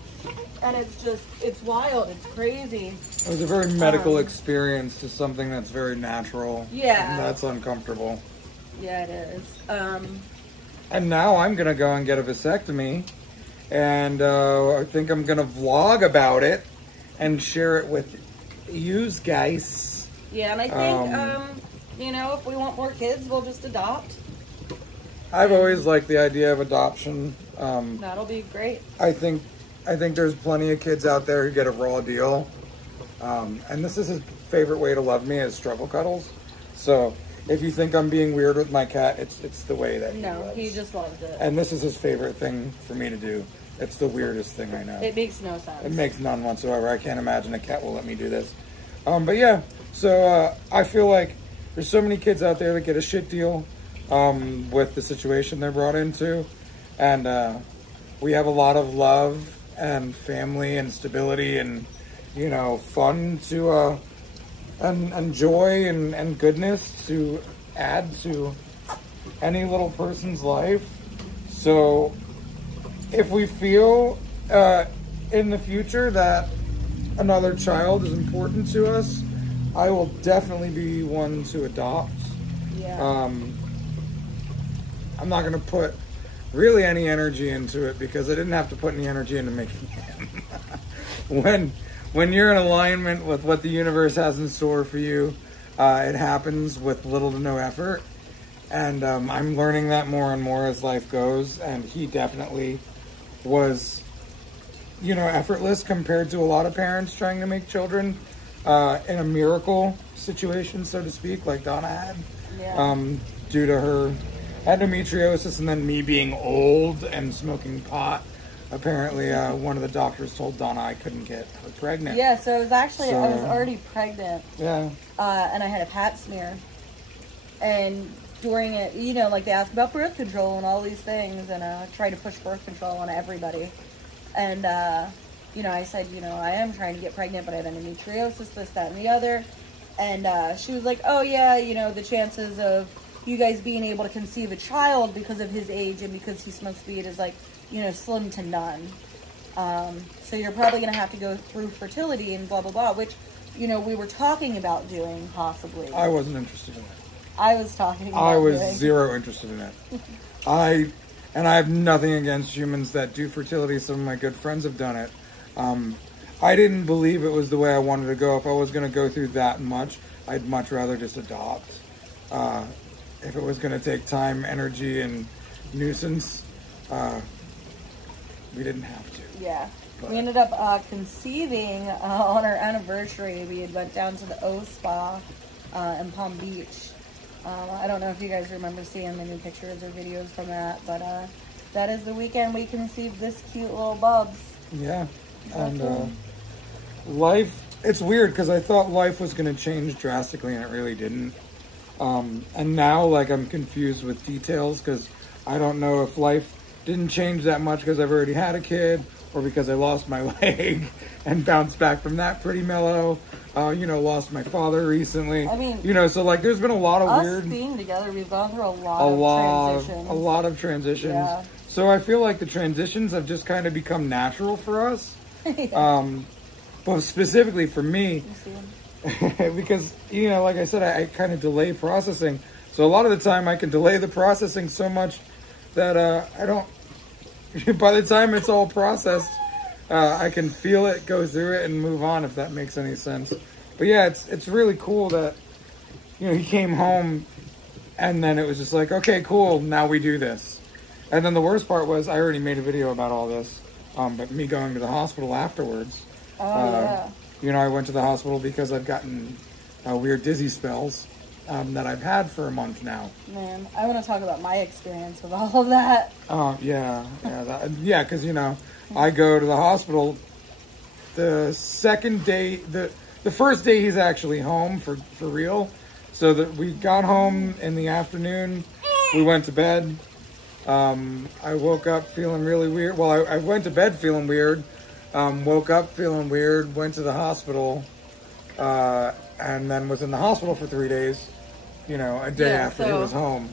And it's just, it's wild. It's crazy. It was a very medical experience to something that's very natural. Yeah. And that's uncomfortable. Yeah, it is. And now I'm going to go and get a vasectomy. And I think I'm going to vlog about it and share it with you guys. Yeah, and I think, you know, if we want more kids, we'll just adopt. I've always liked the idea of adoption. That'll be great. I think there's plenty of kids out there who get a raw deal. And this is his favorite way to love me is struggle cuddles. So if you think I'm being weird with my cat, it's the way that he loves. He just loves it. And this is his favorite thing for me to do. It's the weirdest thing I know. It makes no sense. It makes none whatsoever. I can't imagine a cat will let me do this. But yeah, so I feel like there's so many kids out there that get a shit deal with the situation they're brought into. And we have a lot of love and family and stability and, you know, fun to and joy and goodness to add to any little person's life. So if we feel in the future that another child is important to us, I will definitely be one to adopt. Yeah. I'm not going to put really any energy into it because I didn't have to put any energy into making him. When you're in alignment with what the universe has in store for you, it happens with little to no effort. And I'm learning that more and more as life goes. And he definitely was, you know, effortless compared to a lot of parents trying to make children in a miracle situation, so to speak, like Donna had. Yeah. Due to her endometriosis and then me being old and smoking pot. Apparently, one of the doctors told Donna I couldn't get her pregnant. Yeah, so it was actually, I was already pregnant. Yeah. And I had a pap smear. And during it, you know, like they ask about birth control and all these things, and try to push birth control on everybody. And, you know, I said, you know, I am trying to get pregnant, but I have endometriosis, this, that, and the other. And she was like, oh, yeah, you know, the chances of you guys being able to conceive a child because of his age and because he smokes weed is like, you know, slim to none. So you're probably going to have to go through fertility and blah, blah, blah, which, you know, we were talking about doing possibly. I wasn't interested in it. I was talking about I was doing. zero interested in it. I have nothing against humans that do fertility. Some of my good friends have done it. I didn't believe it was the way I wanted to go. If I was going to go through that much, I'd much rather just adopt. If it was going to take time, energy, and nuisance, we didn't have to. Yeah. But We ended up conceiving on our anniversary. We had went down to the O Spa in Palm Beach. I don't know if you guys remember seeing any pictures or videos from that, but that is the weekend we conceived this cute little bubs. Yeah. And life, it's weird because I thought life was going to change drastically and it really didn't. And now, like, I'm confused with details because I don't know if life didn't change that much because I've already had a kid or because I lost my leg and bounced back from that pretty mellow. You know, lost my father recently. I mean, you know, so like there's been a lot of us weird... being together, we've gone through a lot of transitions. Yeah. Yeah. So I feel like the transitions have just kind of become natural for us. Yeah. But specifically for me, because, you know, like I said, I kind of delay processing. So a lot of the time I can delay the processing so much that I don't, by the time it's all processed, I can feel it, go through it, and move on, if that makes any sense. But yeah, it's really cool that, you know, he came home and then it was just like, okay, cool, now we do this. And then the worst part was I already made a video about all this, but me going to the hospital afterwards. Yeah. You know, I went to the hospital because I've gotten weird dizzy spells that I've had for a month now. Man, I want to talk about my experience with all of that. Yeah, because, you know, I go to the hospital the second day, the first day he's actually home for real. So that we got home in the afternoon, we went to bed. I woke up feeling really weird. Well, I went to bed feeling weird. Woke up feeling weird, went to the hospital, and then was in the hospital for 3 days, you know, a day after he was home.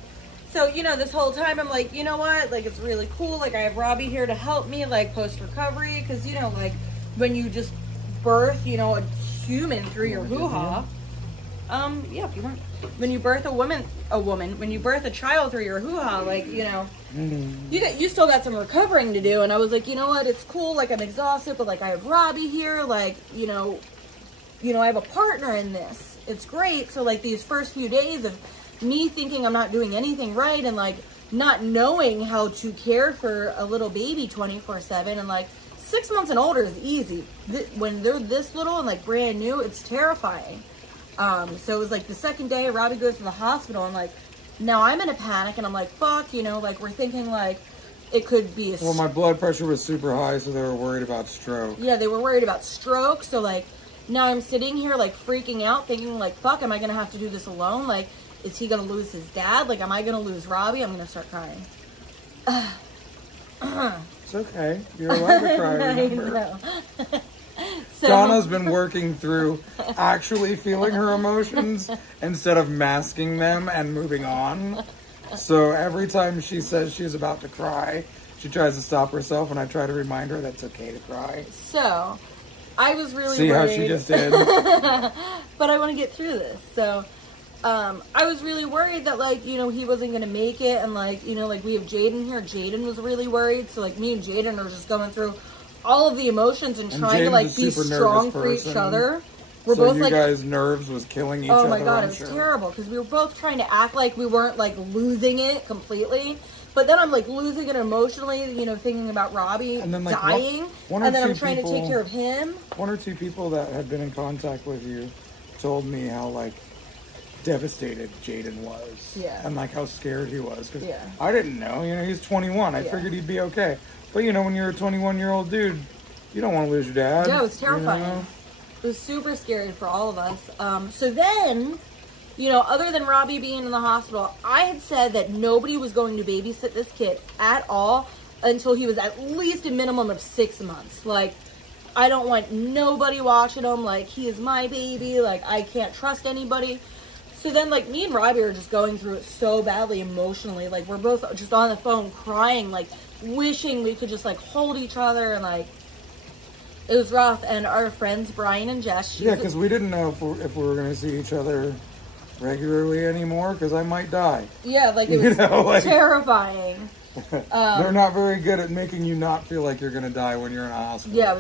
So, you know, this whole time I'm like, you know what, like, it's really cool, like, I have Robbie here to help me, like, post-recovery, because, you know, like, when you just birth, you know, a human through your hoo-ha, yeah, if you want, when you birth when you birth a child through your hoo-ha, like, you know, you still got some recovering to do, and I was like, you know what, it's cool, like, I'm exhausted, but, like, I have Robbie here, like, you know, I have a partner in this, it's great. So, like, these first few days of me thinking I'm not doing anything right, and, like, not knowing how to care for a little baby 24/7, and, like, 6 months and older is easy. When they're this little and, like, brand new, it's terrifying. So it was like the second day Robbie goes to the hospital, and like now I'm in a panic, and I'm like, fuck, you know, like we're thinking like it could be well, my blood pressure was super high, so they were worried about stroke. Yeah, they were worried about stroke. So like now I'm sitting here like freaking out, thinking like, fuck, am I gonna have to do this alone? Like, is he gonna lose his dad? Like, am I gonna lose Robbie? I'm gonna start crying. It's okay, you're allowed to cry, remember? I know. So, Donna's been working through actually feeling her emotions instead of masking them and moving on. So every time she says she's about to cry, she tries to stop herself, and I try to remind her that it's okay to cry. So I was really See worried. How she just did? But I want to get through this. So I was really worried that, like, you know, he wasn't going to make it. And, like, you know, like, we have Jaden here. Jaden was really worried. So, like, me and Jaden are just going through all of the emotions and trying to, like, be strong for each other. We're so both, you like, guys' nerves was killing each other. Oh, my God. It was terrible. Because we were both trying to act like we weren't, like, losing it completely. But then I'm, like, losing it emotionally, you know, thinking about Robbie and then, like, dying. And then I'm trying to take care of him. One or two people that had been in contact with you told me how, like, devastated Jaden was. Yeah. And, like, how scared he was. Cause yeah. I didn't know. You know, he's 21. I figured he'd be okay. But, you know, when you're a 21-year-old dude, you don't want to lose your dad. Yeah, it was terrifying. You know? It was super scary for all of us. So then, you know, other than Robbie being in the hospital, I had said that nobody was going to babysit this kid at all until he was at least a minimum of 6 months. Like, I don't want nobody watching him. Like, he is my baby. Like, I can't trust anybody. So then, like, me and Robbie are just going through it so badly emotionally. Like, we're both just on the phone crying, like, wishing we could just, like, hold each other. And, like, it was rough. And our friends, Brian and Jess. Yeah, because we didn't know if we were going to see each other regularly anymore, because I might die. Yeah, like, it was terrifying. They're not very good at making you not feel like you're going to die when you're in a hospital. Yeah,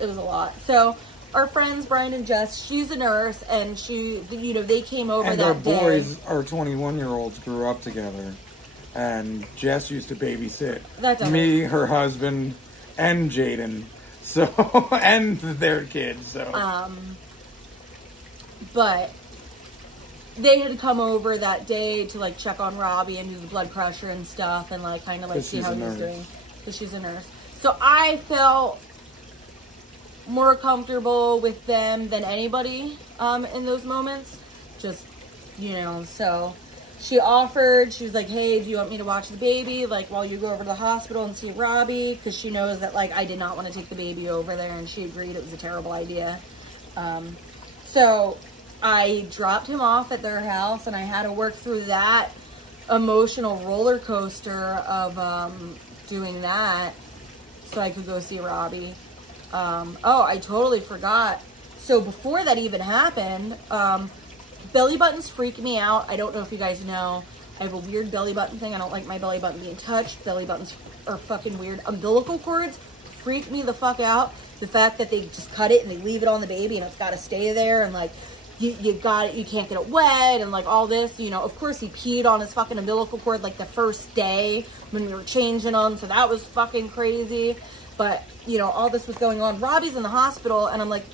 it was a lot. So our friends, Brian and Jess, she's a nurse, and she, you know, they came over and that day. And our boys, our 21-year-olds, grew up together, and Jess used to babysit me, her husband, and Jaden, so and their kids. So, but they had come over that day to, like, check on Robbie and do the blood pressure and stuff, and, like, kind of, like, see how he was doing, because she's a nurse. So I felt more comfortable with them than anybody in those moments. Just, you know, so she offered, she was like, hey, do you want me to watch the baby, like, while you go over to the hospital and see Robbie? Because she knows that, like, I did not want to take the baby over there, and she agreed it was a terrible idea. So I dropped him off at their house, and I had to work through that emotional roller coaster of doing that so I could go see Robbie. Oh, I totally forgot. So before that even happened, belly buttons freak me out. I don't know if you guys know. I have a weird belly button thing. I don't like my belly button being touched. Belly buttons are fucking weird. Umbilical cords freak me the fuck out. The fact that they just cut it and they leave it on the baby and it's got to stay there, and, like, you got it, you can't get it wet, and, like, all this, you know. Of course he peed on his fucking umbilical cord, like, the first day when we were changing them, so that was fucking crazy. But, you know, all this was going on. Robbie's in the hospital, and I'm like,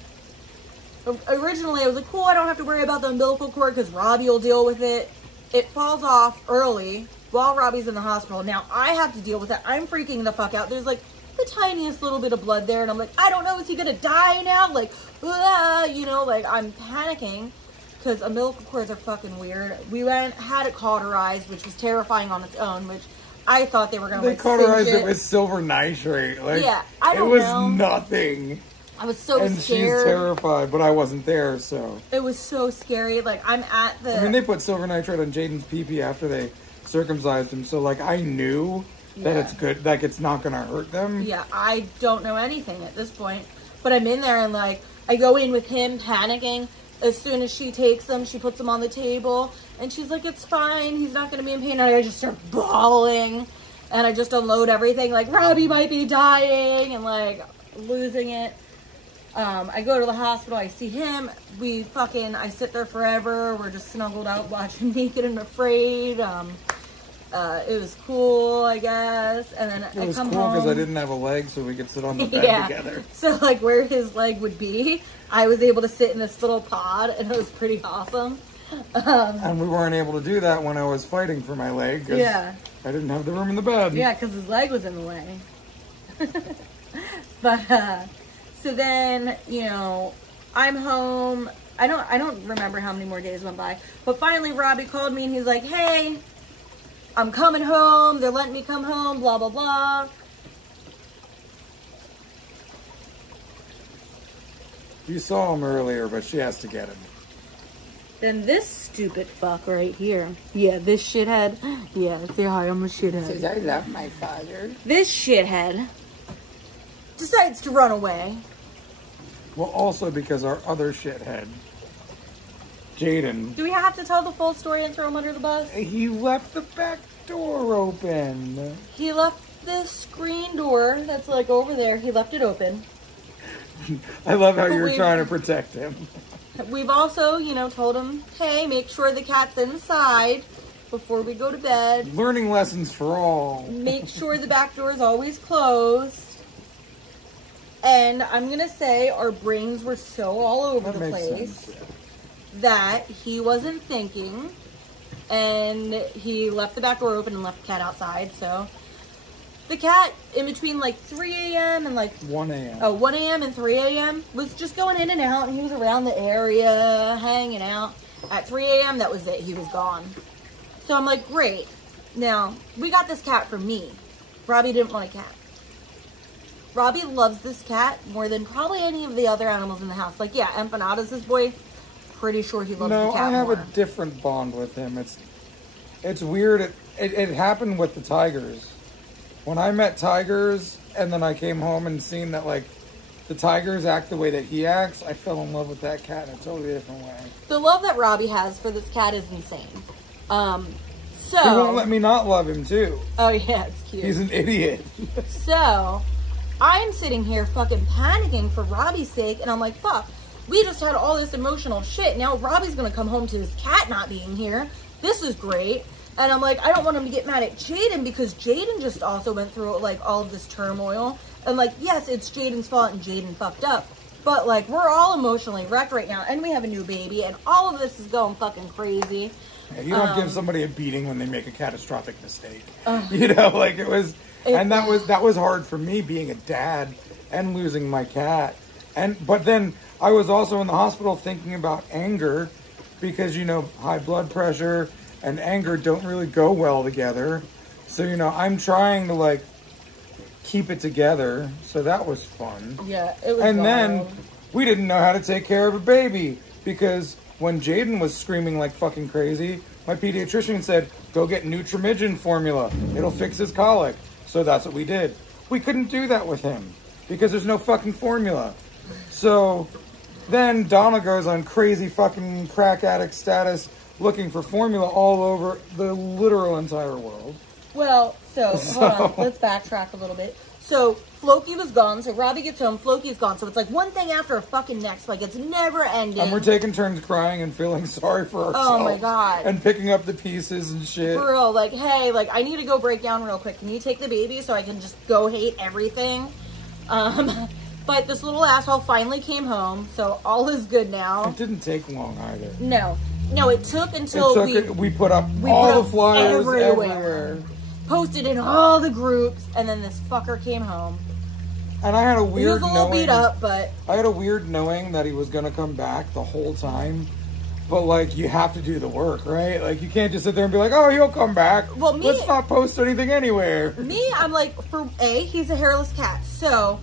originally I was like, cool, I don't have to worry about the umbilical cord because Robbie will deal with it. It falls off early while Robbie's in the hospital. Now I have to deal with it. I'm freaking the fuck out. There's, like, the tiniest little bit of blood there, and I'm like, I don't know, is he gonna die now? Like, you know, like, I'm panicking because umbilical cords are fucking weird. We had it cauterized, which was terrifying on its own, which I thought they were going to, like, cauterized it with silver nitrate. Like, yeah, I don't know. It was nothing. I was so scared. And she's terrified, but I wasn't there, so. It was so scary. Like, I'm at the... I mean, they put silver nitrate on Jaden's pee-pee after they circumcised him, so, like, I knew that it's good, like, it's not going to hurt them. Yeah, I don't know anything at this point. But I'm in there, and, like, I go in with him panicking. As soon as she takes them, she puts them on the table, and she's like, it's fine, he's not going to be in pain. And I just start bawling, and I just unload everything, like, Robbie might be dying, and, like, losing it. I go to the hospital, I see him, I sit there forever, we're just snuggled out watching Naked and Afraid. It was cool, I guess, and then I come home. It was cool because I didn't have a leg, so we could sit on the bed together. So, like, where his leg would be, I was able to sit in this little pod, and it was pretty awesome. And we weren't able to do that when I was fighting for my leg, because I didn't have the room in the bed. Yeah, because his leg was in the way. But, so then, you know, I'm home. I don't remember how many more days went by, but finally Robbie called me, and he's like, hey, I'm coming home. They're letting me come home, blah, blah, blah. You saw him earlier, but she has to get him. Then this stupid fuck right here. Yeah, this shithead. Yeah, say hi, I'm a shithead. Says, I love my father. This shithead decides to run away. Well, also because our other shithead Jaden. Do we have to tell the full story and throw him under the bus? He left the back door open. He left the screen door that's like over there. He left it open. I love how you're We've- trying to protect him. We've also, told him, hey, make sure the cat's inside before we go to bed. Learning lessons for all. Make sure the back door is always closed. And I'm going to say our brains were so all over That the makes place sense. that he wasn't thinking. And he left the back door open and left the cat outside. So the cat, in between like 3 a.m. and like 1 a.m. 1 a.m. and 3 a.m. was just going in and out. And he was around the area, hanging out. At 3 a.m., that was it. He was gone. So I'm like, great. Now, we got this cat for me. Robbie didn't want a cat. Robbie loves this cat more than probably any of the other animals in the house. Like, yeah, Empanada's his boy. Pretty sure he loves the No, cat I have more. a different bond with him. It's weird. It happened with the tigers. When I met tigers and then I came home and seen that like the tigers act the way that he acts, I fell in love with that cat in a totally different way. The love that Robbie has for this cat is insane. He won't let me not love him too. Oh, yeah, it's cute. He's an idiot. So, I'm sitting here fucking panicking for Robbie's sake, and I'm like, fuck, we just had all this emotional shit. Now Robbie's gonna come home to his cat not being here. This is great. And I'm like, I don't want him to get mad at Jaden because Jaden just also went through like all of this turmoil. And like, yes, it's Jaden's fault and Jaden fucked up. But like, we're all emotionally wrecked right now, and we have a new baby, and all of this is going fucking crazy. Yeah, you don't give somebody a beating when they make a catastrophic mistake. Like it was, and that was hard for me being a dad and losing my cat. But then I was also in the hospital thinking about anger because, high blood pressure and anger don't really go well together. So, I'm trying to like keep it together. So that was fun. Yeah, it was And then wild. we didn't know how to take care of a baby because when Jaden was screaming like fucking crazy, my pediatrician said, go get Nutramigen formula. It'll fix his colic. So that's what we did. We couldn't do that with him because there's no fucking formula. So then Donna goes on crazy fucking crack addict status looking for formula all over the literal entire world. Well, so, hold on. Let's backtrack a little bit. So, Floki was gone. So, Robbie gets home. Floki's gone. So, it's like one thing after a fucking next. Like, it's never ending. And we're taking turns crying and feeling sorry for ourselves. Oh, my God. And picking up the pieces and shit. For real. Like, hey, like, I need to go break down real quick. Can you take the baby so I can just go hate everything? But this little asshole finally came home. So, all is good now. It didn't take long either. No, it took until We put up we all put the up flyers everywhere. everywhere. Posted in all the groups, and then this fucker came home. And I had a He weird was a little beat up, but I had a weird knowing that he was going to come back the whole time. But, like, you have to do the work, right? Like, you can't just sit there and be like, oh, he'll come back. Well, Let's not post anything anywhere. me, I'm like, he's a hairless cat. So,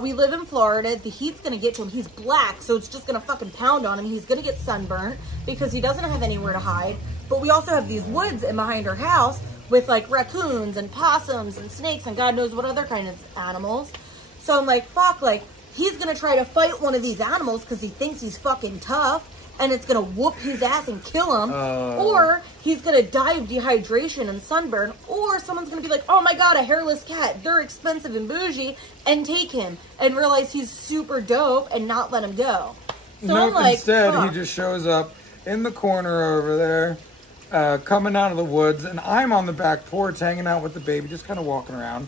we live in Florida. The heat's going to get to him. He's black, so it's just going to fucking pound on him. He's going to get sunburnt because he doesn't have anywhere to hide. But we also have these woods in behind our house with, like, raccoons and possums and snakes and God knows what other kind of animals. So I'm like, fuck, like, he's going to try to fight one of these animals because he thinks he's fucking tough. And it's going to whoop his ass and kill him. Or he's going to die of dehydration and sunburn. Or someone's going to be like, oh my God, a hairless cat. They're expensive and bougie. And take him. And realize he's super dope and not let him go. So Nope, I'm like, instead, fuck. he just shows up in the corner over there, coming out of the woods. And I'm on the back porch hanging out with the baby, just kind of walking around.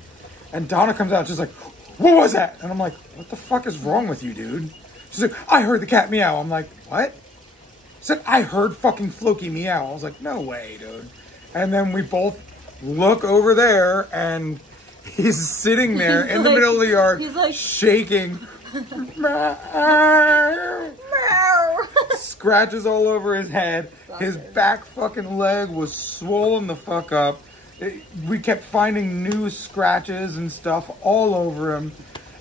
And Donna comes out just like, what was that? And I'm like, what the fuck is wrong with you, dude? She's like, I heard the cat meow. I'm like, what? She said, I heard fucking Floki meow. I was like, no way, dude. And then we both look over there, and he's sitting there in the like- middle of the yard, he's like- shaking. Scratches all over his head. His back fucking leg was swollen the fuck up. We kept finding new scratches and stuff all over him.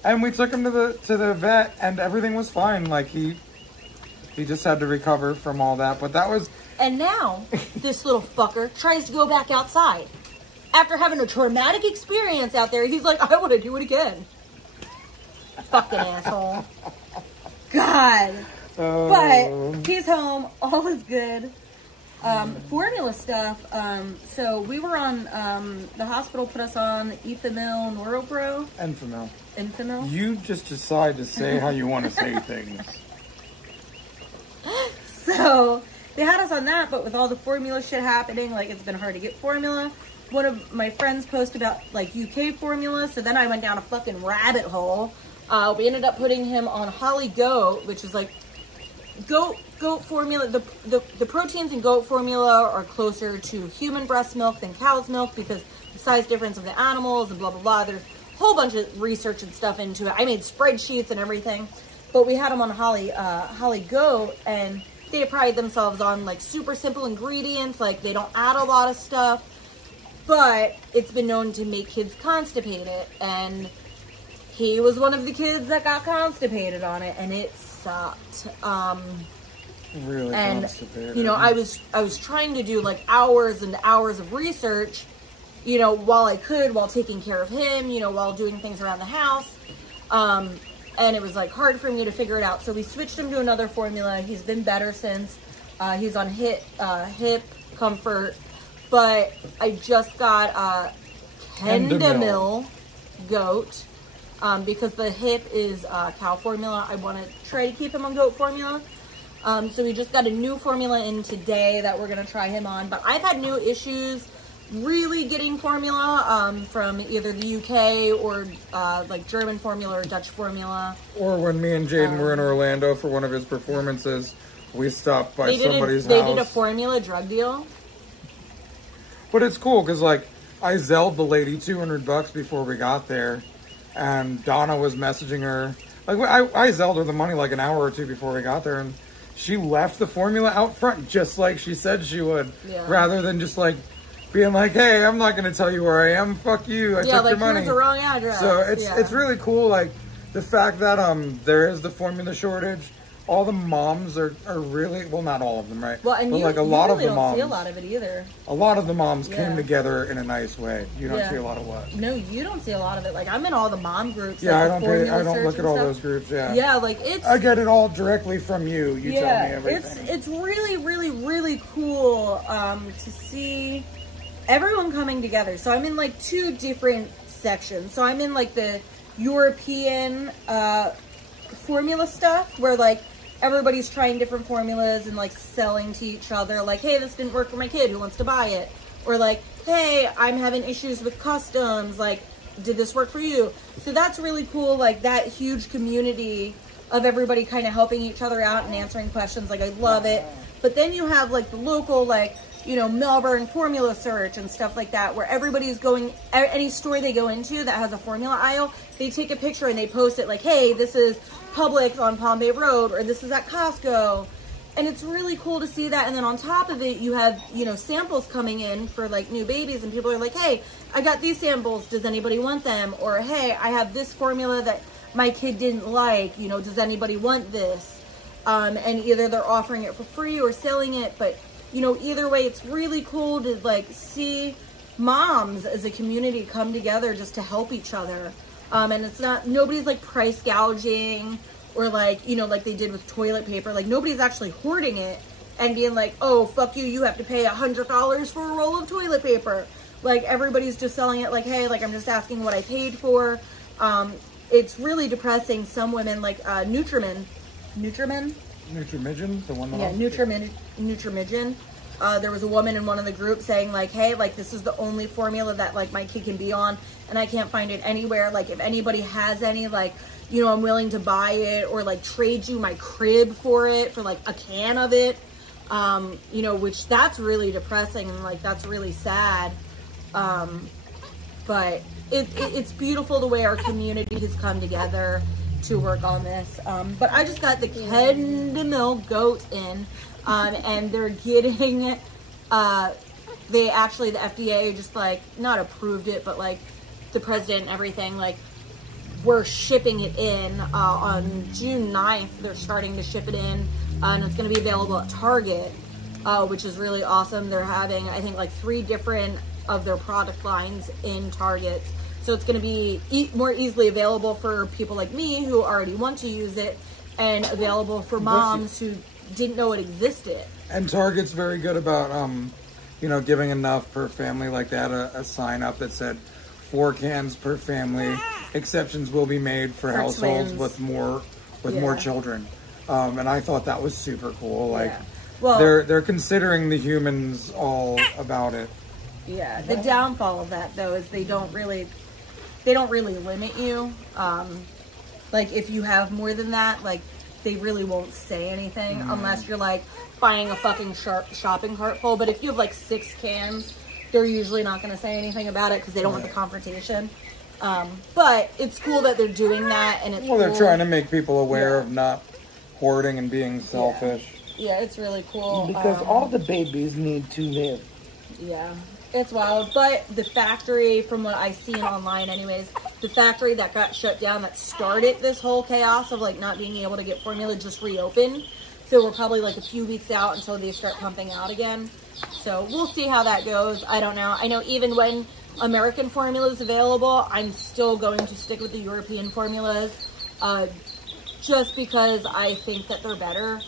And we took him to the vet, and everything was fine. Like, he just had to recover from all that. But that was... And now, this little fucker tries to go back outside. After having a traumatic experience out there, he's like, I want to do it again. Fucking asshole. God. But he's home. All is good. Formula stuff. So we were on, the hospital put us on Enfamil, NeuroPro. Enfamil. You just decide to say how you want to say things. So they had us on that, but with all the formula shit happening, like, it's been hard to get formula. One of my friends posted about, like, UK formula, so then I went down a fucking rabbit hole. We ended up putting him on Holly Goat, which is like goat formula. The proteins in goat formula are closer to human breast milk than cow's milk because the size difference of the animals and blah blah blah. There's a whole bunch of research and stuff into it. I made spreadsheets and everything, but we had them on Holly Goat, and they pride themselves on like super simple ingredients, like they don't add a lot of stuff, but it's been known to make kids constipated, and he was one of the kids that got constipated on it, and it sucked. Really and constipated. you know, I was trying to do like hours and hours of research, you know, while taking care of him, you know, while doing things around the house. And it was like hard for me to figure it out. So we switched him to another formula. He's been better since. He's on hip comfort, but I just got Kendamil goat. Because the hip is cow formula, I want to try to keep him on goat formula. So we just got a new formula in today that we're going to try him on. But I've had no issues really getting formula from either the UK or like German formula or Dutch formula. Or when me and Jaden were in Orlando for one of his performances, we stopped by somebody's house. They did a formula drug deal. But it's cool because, like, I Zelled the lady $200 before we got there. And Donna was messaging her. Like, I Zelled her the money like an hour or two before we got there. And she left the formula out front just like she said she would. Yeah. Rather than just, like, being like, hey, I'm not going to tell you where I am. Fuck you. I took your money. Yeah, like, here's the wrong address. So it's really cool. Like, the fact that there is the formula shortage. All the moms are really, well, not all of them, right? Well, and but you, like a you lot really of the moms, don't see a lot of it either. A lot of the moms came together in a nice way. You don't see a lot of what? No, you don't see a lot of it. Like, I'm in all the mom groups. Yeah, like I don't look at all those groups. Yeah. Yeah, like it's. I get it all directly from you. You tell me everything. It's really, really, really cool to see everyone coming together. So I'm in like two different sections. So I'm in like the European formula stuff where like everybody's trying different formulas and like selling to each other, like, hey, this didn't work for my kid, who wants to buy it? Or like, hey, I'm having issues with customs, like, did this work for you? So that's really cool, like that huge community of everybody kind of helping each other out and answering questions. Like, I love it. But then you have like the local, like, you know, Melbourne formula search and stuff like that, where everybody's going, any store they go into that has a formula aisle, they take a picture and they post it like, hey, this is Publix on Palm Bay Road, or this is at Costco. And it's really cool to see that. And then on top of it, you have, you know, samples coming in for like new babies, and people are like, hey, I got these samples, does anybody want them? Or, hey, I have this formula that my kid didn't like, you know, does anybody want this? And either they're offering it for free or selling it, but you know, either way, it's really cool to like see moms as a community come together just to help each other. And it's not, nobody's like price gouging or like, you know, like they did with toilet paper. Like nobody's actually hoarding it and being like, oh, fuck you, you have to pay $100 for a roll of toilet paper. Like everybody's just selling it like, hey, like I'm just asking what I paid for. It's really depressing. Some women like Nutramigen, the one that Nutramigen. There was a woman in one of the groups saying like, hey, like this is the only formula that like my kid can be on and I can't find it anywhere. Like if anybody has any, like, you know, I'm willing to buy it or like trade you my crib for it, for like a can of it. You know, which that's really depressing and like that's really sad. But it's beautiful the way our community has come together to work on this. But I just got the Kendamil goat in, and they're getting, the FDA just like, not approved it, but like the president and everything, like we're shipping it in, on June 9th, they're starting to ship it in, and it's going to be available at Target, which is really awesome. They're having, I think, like 3 different of their product lines in Target. So it's going to be more easily available for people like me who already want to use it. and available for moms who didn't know it existed. And Target's very good about, giving enough per family. Like they had a sign up that said 4 cans per family. Exceptions will be made for households twins. with more children. And I thought that was super cool. Like, well, they're considering the humans all about it. Yeah. The downfall of that though is they don't really limit you. Like if you have more than that, like they really won't say anything unless you're like buying a fucking shopping cart full. But if you have like 6 cans, they're usually not going to say anything about it because they don't want the confrontation. But it's cool that they're doing that, and it's they're trying to make people aware of not hoarding and being selfish. Yeah, it's really cool. Because all the babies need to live. Yeah, it's wild. But the factory, from what I've seen online anyways, the factory that got shut down that started this whole chaos of like not being able to get formula just reopened. So we're probably like a few weeks out until they start pumping out again. So we'll see how that goes. I don't know. I know even when American formula is available, I'm still going to stick with the European formulas just because I think that they're better.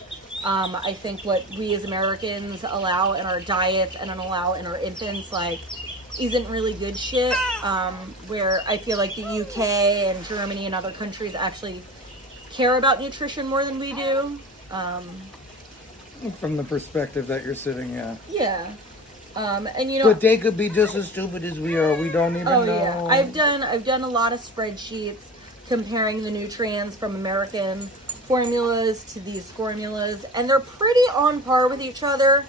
I think what we as Americans allow in our diets and allow in our infants, like, isn't really good shit. Where I feel like the UK and Germany and other countries actually care about nutrition more than we do. From the perspective that you're sitting at. Yeah. And but they could be just as stupid as we are. We don't even know. Yeah. I've done a lot of spreadsheets comparing the nutrients from American formulas to these formulas, and they're pretty on par with each other.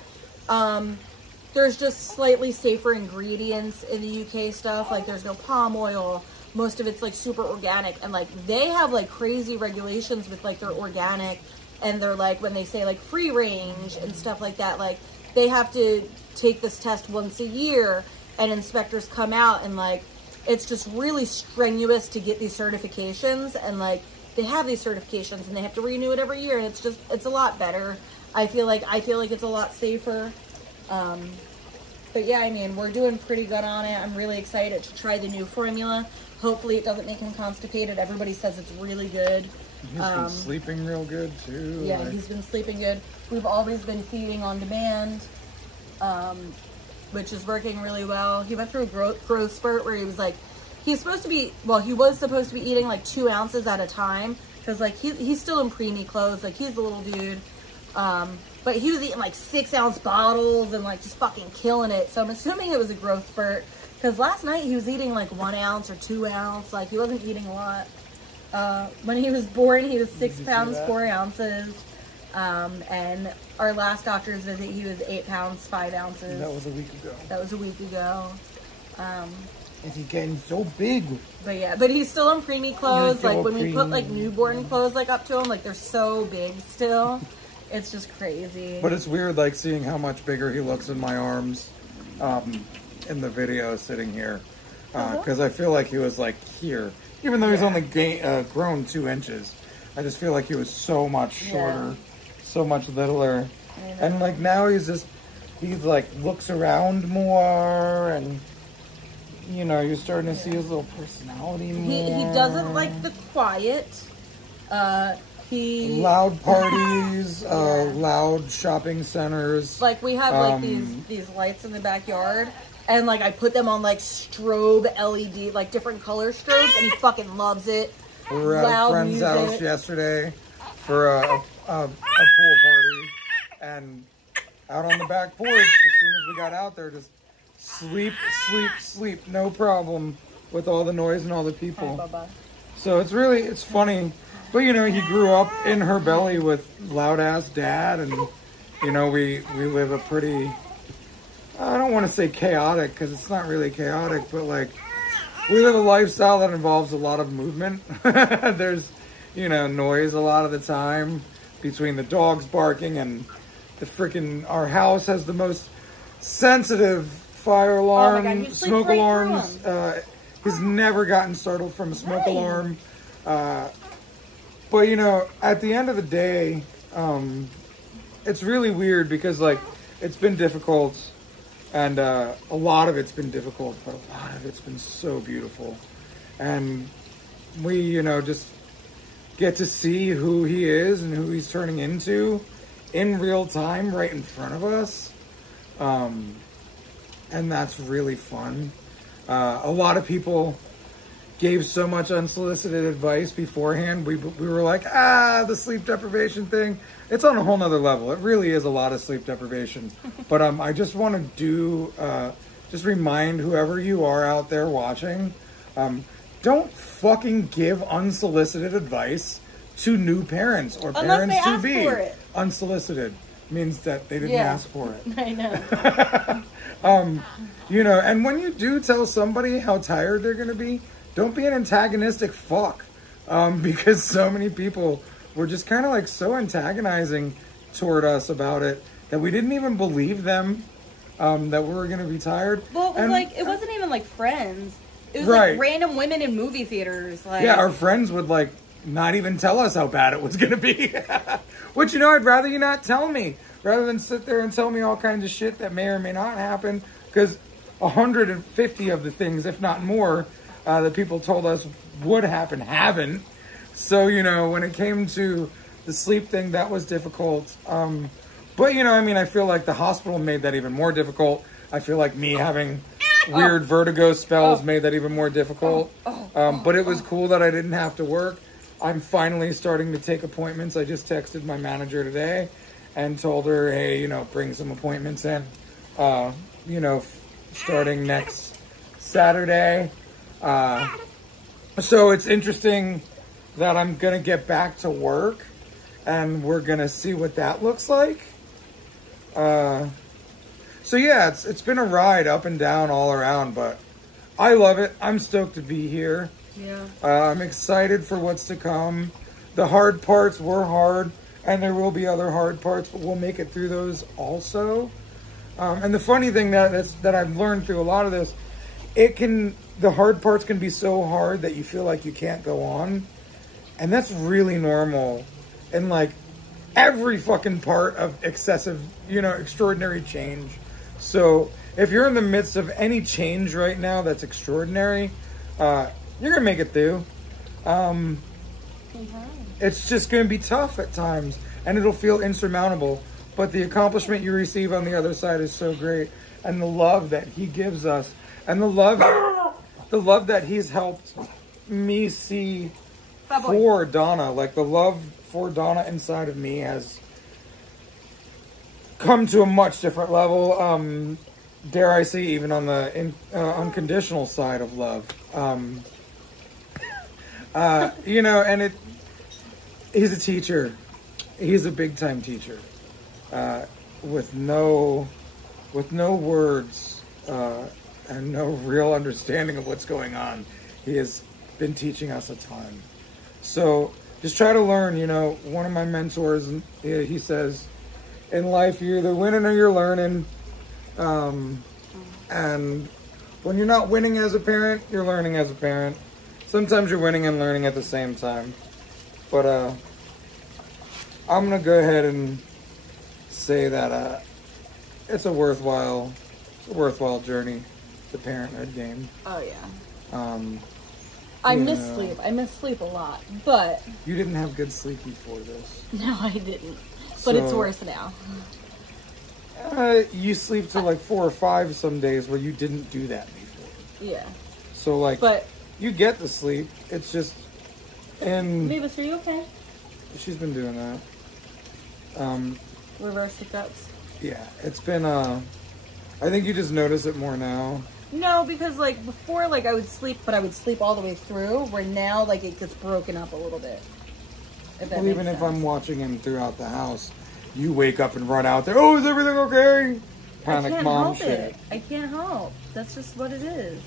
There's just slightly safer ingredients in the UK stuff. Like there's no palm oil. Most of it's like super organic, and like they have like crazy regulations with like their organic, and they're like when they say like free range and stuff like that, like they have to take this test once a year, and inspectors come out, and like it's just really strenuous to get these certifications, and like they have these certifications and they have to renew it every year, and it's a lot better. I feel like it's a lot safer. But yeah, I mean, we're doing pretty good on it. I'm really excited to try the new formula. Hopefully it doesn't make him constipated. Everybody says it's really good. He's been sleeping real good too. Yeah, he's been sleeping good. We've always been feeding on demand, which is working really well. He went through a growth spurt where he was he was supposed to be eating like 2 ounces at a time, because like he's still in preemie clothes, like he's a little dude. But he was eating like 6-ounce bottles and like just fucking killing it. So I'm assuming it was a growth spurt, because last night he was eating like 1 ounce or 2 ounce. Like he wasn't eating a lot. When he was born, he was 6 pounds, 4 ounces. And our last doctor's visit, he was 8 pounds, 5 ounces. That was a week ago. And he's getting so big. But yeah, but he's still in preemie clothes. Like when we put like newborn clothes like up to him, like they're so big still. It's just crazy. But it's weird, like seeing how much bigger he looks in my arms, in the video sitting here, because I feel like he was like here, even though he's only grown 2 inches. I just feel like he was so much shorter, so much littler, and like now he's like looks around more, and you know, you're starting to see his little personality more. He doesn't like the quiet. Loud parties, loud shopping centers. Like we have like these lights in the backyard, and like I put them on like strobe LED, like different color strobes, and he fucking loves it. We were at a friend's house yesterday for a pool party, and out on the back porch, as soon as we got out there, just sleep, no problem with all the noise and all the people. Hi, so it's funny. But, you know, he grew up in her belly with loud-ass dad, and, you know, we live a pretty, I don't want to say chaotic, because it's not really chaotic, but, like, we live a lifestyle that involves a lot of movement. There's, you know, noise a lot of the time between the dogs barking and the freaking, our house has the most sensitive fire alarm, smoke alarms. He's never gotten startled from a smoke alarm. But, you know, at the end of the day, it's really weird because, like, it's been difficult, and a lot of it's been difficult, but a lot of it's been so beautiful. And we, you know, just get to see who he is and who he's turning into in real time right in front of us. And that's really fun. A lot of people gave so much unsolicited advice beforehand. We were like, the sleep deprivation thing, it's on a whole nother level. It really is a lot of sleep deprivation. But I just want to do, just remind whoever you are out there watching, don't fucking give unsolicited advice to new parents or Unless parents they to ask be. for it. Unsolicited means that they didn't Yeah. ask for it. I know. You know, and when you do tell somebody how tired they're going to be, don't be an antagonistic fuck. Because so many people were just kind of like so antagonizing toward us about it that we didn't even believe them, that we were going to be tired. Well, it was And- like, it wasn't even like friends. It was Right. like random women in movie theaters. Like, Yeah, our friends would like not even tell us how bad it was going to be. Which, you know, I'd rather you not tell me rather than sit there and tell me all kinds of shit that may or may not happen. Because 150 of the things, if not more, that people told us would happen haven't. So, you know, when it came to the sleep thing, that was difficult. But, you know, I mean, I feel like the hospital made that even more difficult. I feel like me having weird vertigo spells made that even more difficult. But it was cool that I didn't have to work. I'm finally starting to take appointments. I just texted my manager today and told her, hey, you know, bring some appointments in, you know, starting next Saturday. So it's interesting that I'm going to get back to work and we're going to see what that looks like. So yeah, it's been a ride up and down all around, but I love it. I'm stoked to be here. Yeah. I'm excited for what's to come. The hard parts were hard, and there will be other hard parts, but we'll make it through those also. And the funny thing that I've learned through a lot of this, the hard parts can be so hard that you feel like you can't go on, and that's really normal. And like every fucking part of excessive, you know, extraordinary change. So if you're in the midst of any change right now that's extraordinary, you're going to make it through. It's just going to be tough at times, and it'll feel insurmountable. But the accomplishment you receive on the other side is so great. And the love that he gives us, and the love that he's helped me see for Donna, like the love for Donna inside of me has come to a much different level. Dare I say, even on the unconditional side of love. You know, and he's a teacher. He's a big time teacher. With no words, and no real understanding of what's going on. He has been teaching us a ton. So just try to learn, you know. One of my mentors, he says, in life, you're either winning or you're learning. And when you're not winning as a parent, you're learning as a parent. Sometimes you're winning and learning at the same time. But I'm going to go ahead and say that it's a worthwhile journey, the parenthood game. Oh, yeah. I miss sleep. I miss sleep a lot. But You didn't have good sleep before this. no, I didn't. But it's So- worse now. You sleep till like 4 or 5 some days where you didn't do that before. Yeah. So like, But you get the sleep. It's just, and Mavis, are you okay? she's been doing that. Reverse hiccups. Yeah, it's been, I think you just notice it more now. No, because like before, like I would sleep, but I would sleep all the way through. Where now, like it gets broken up a little bit. If that Well, makes even if sense. I'm watching him throughout the house, you wake up and run out there. Oh, is everything okay? I Panic can't mom help shit. it. I can't help. That's just what it is.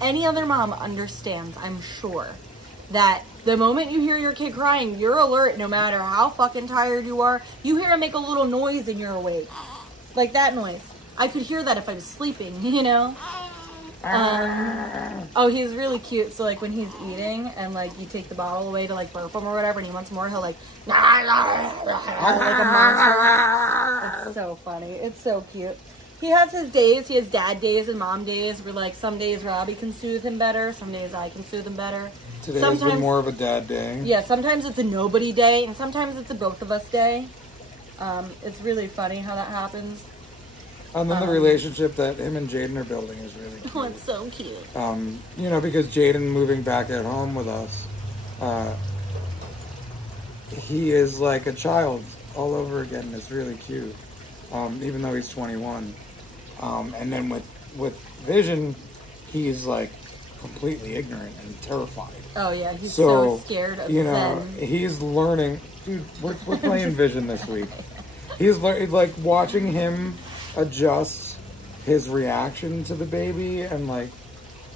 Any other mom understands, I'm sure, that the moment you hear your kid crying, you're alert no matter how fucking tired you are. You hear him make a little noise and you're awake. Like that noise. I could hear that if I was sleeping, you know? Oh, he's really cute. So like when he's eating and like you take the bottle away to like burp him or whatever and he wants more, he'll like like a monster. It's so funny. It's so cute. he has his days. He has dad days and mom days where, like, some days Robbie can soothe him better. Some days I can soothe him better. Today has been more of a dad day. Yeah, sometimes it's a nobody day, and sometimes it's a both of us day. It's really funny how that happens. And then the relationship that him and Jaden are building is really cute. Oh, it's so cute. You know, because Jaden moving back at home with us, he is like a child all over again. It's really cute, even though he's 21. And then with Vision, he's like completely ignorant and terrified. Oh yeah, he's so scared of you know, Zen. He's learning. Dude, we're playing Vision this week. He's like watching him adjust his reaction to the baby, and like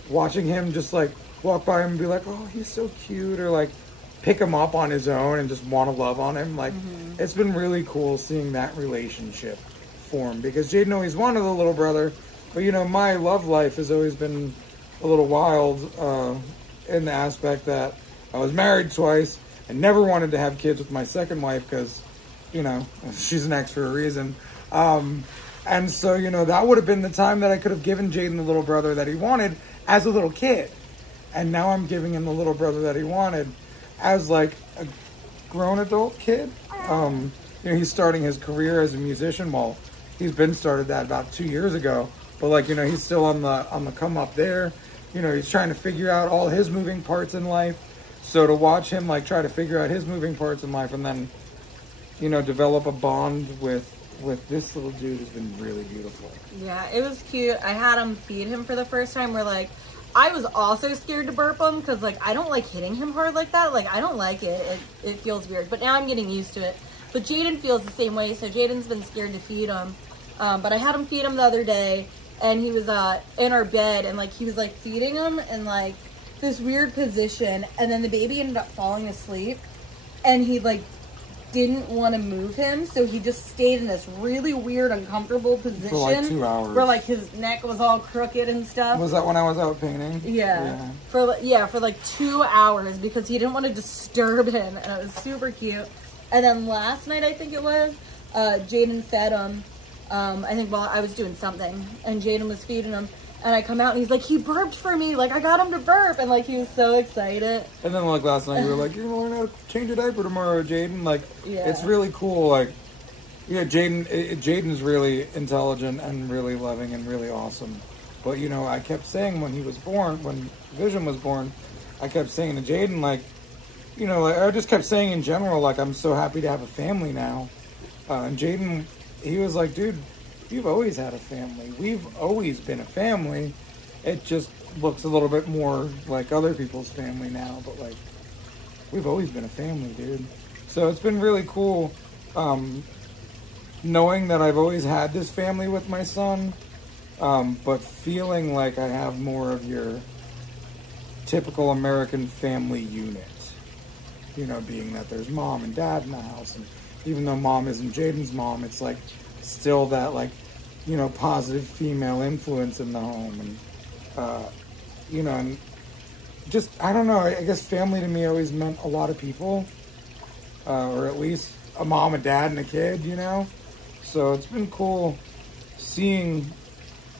watching him just like walk by him and be like, oh, he's so cute, or like pick him up on his own and just want to love on him. Like, it's been really cool seeing that relationship form, because Jaden always wanted a little brother, but you know, my love life has always been a little wild in the aspect that I was married twice and never wanted to have kids with my second wife because, you know, she's an ex for a reason. And so, you know, that would have been the time that I could have given Jaden the little brother that he wanted as a little kid. And now I'm giving him the little brother that he wanted as like a grown adult kid. You know, he's starting his career as a musician. Well, he's been started that about 2 years ago, but like, you know, he's still on the come up there. You know, he's trying to figure out all his moving parts in life. So to watch him like try to figure out his moving parts in life and then, you know, develop a bond with this little dude has been really beautiful. Yeah, it was cute. I had him feed him for the first time. Where like, I was also scared to burp him because like I don't like hitting him hard like that. Like I don't like it. It feels weird. But now I'm getting used to it. But Jaden feels the same way. So Jaden's been scared to feed him. But I had him feed him the other day, and he was in our bed, and like he was like feeding him in like this weird position, and then the baby ended up falling asleep, and he like didn't want to move him, so he just stayed in this really weird, uncomfortable position for like 2 hours, where like his neck was all crooked and stuff. Was that when I was out painting? Yeah. For like 2 hours because he didn't want to disturb him, and it was super cute. And then last night, I think it was, Jaden fed him. I think while I was doing something, and Jaden was feeding him. And I come out and he's like, he burped for me. Like, I got him to burp. And, like, he was so excited. And then, like, last night, you were like, you're going to learn how to change a diaper tomorrow, Jaden. Like, yeah. It's really cool. Like, yeah, Jaden's really intelligent and really loving and really awesome. But, you know, I kept saying when Vision was born, I kept saying to Jaden, like, you know, like, I just kept saying in general, like, I'm so happy to have a family now. And Jaden, he was like, dude, you've always had a family. We've always been a family. It just looks a little bit more like other people's family now, but like, we've always been a family, dude. So it's been really cool knowing that I've always had this family with my son, but feeling like I have more of your typical American family unit. You know, being that there's mom and dad in the house, and even though mom isn't Jaden's mom, it's like still that, like, you know, positive female influence in the home. And you know, and just, I don't know, I guess family to me always meant a lot of people, or at least a mom, a dad, and a kid, you know. So it's been cool seeing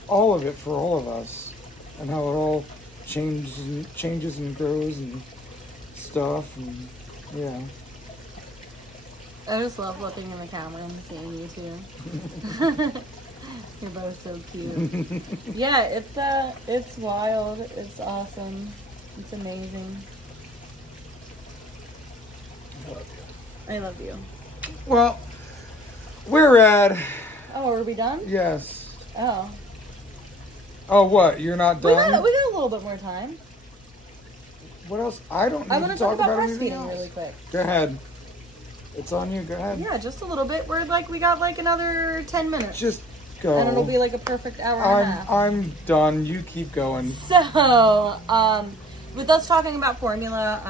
all of it for all of us, and how it all changes and grows and stuff. And yeah, I just love looking in the camera and seeing you two. You're both so cute. Yeah, it's wild. It's awesome. It's amazing. I love you. Well, we're at... Oh, are we done? Yes. Oh. Oh, what? You're not We done? got a little bit more time. What else? I don't need I want to to talk about anything breastfeeding else. really quick. Go ahead. It's on you. Go ahead. Yeah, just a little bit. We got like another 10 minutes. Just go. And it'll be like a perfect hour and a half. I'm done. You keep going. So, with us talking about formula,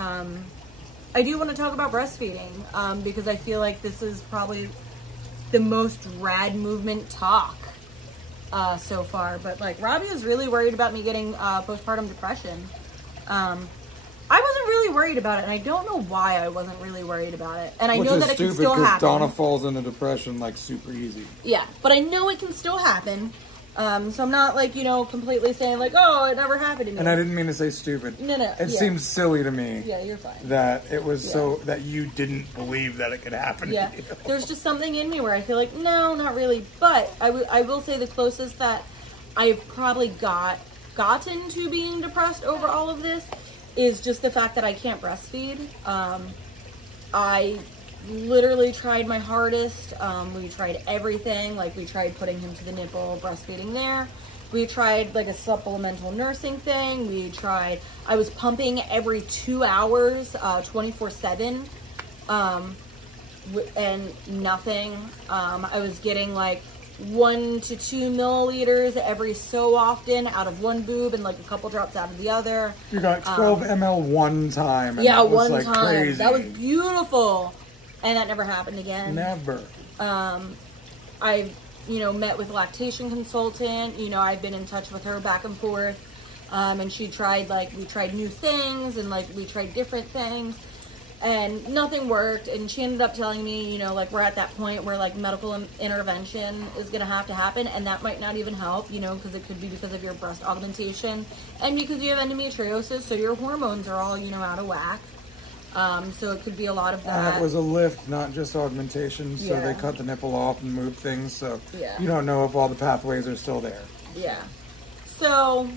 I do want to talk about breastfeeding, because I feel like this is probably the most rad movement talk so far. But like, Robbie is really worried about me getting postpartum depression. I wasn't really worried about it, and I don't know why I wasn't really worried about it. And I Which know is that it can stupid still because happen. Donna falls into depression like super easy. Yeah, but I know it can still happen. So I'm not like, completely saying like, oh, it never happened to me. And I didn't mean to say stupid. No, It seems silly to me. Yeah, you're fine. That it was so that you didn't believe that it could happen. Yeah, to you. there's just something in me where I feel like, no, not really. But I will say the closest that I've probably gotten to being depressed over all of this is just the fact that I can't breastfeed. I literally tried my hardest. We tried everything. Like, we tried putting him to the nipple, breastfeeding there. We tried like a supplemental nursing thing. I was pumping every 2 hours, 24/7. And nothing. I was getting like 1 to 2 milliliters every so often out of one boob and like a couple drops out of the other. You got 12 ml one time. And Yeah, that was one like time. Crazy. That was beautiful. And that never happened again. Never. I've, met with a lactation consultant. I've been in touch with her back and forth. And we tried new things and like we tried different things. And nothing worked, and she ended up telling me, we're at that point where, like, medical intervention is going to happen, and that might not even help, because it could be because of your breast augmentation, and because you have endometriosis, so your hormones are all, out of whack. So it could be a lot of that. And it was a lift, not just augmentation, so Yeah. they cut the nipple off and moved things, so Yeah. you don't know if all the pathways are still there. Yeah. So,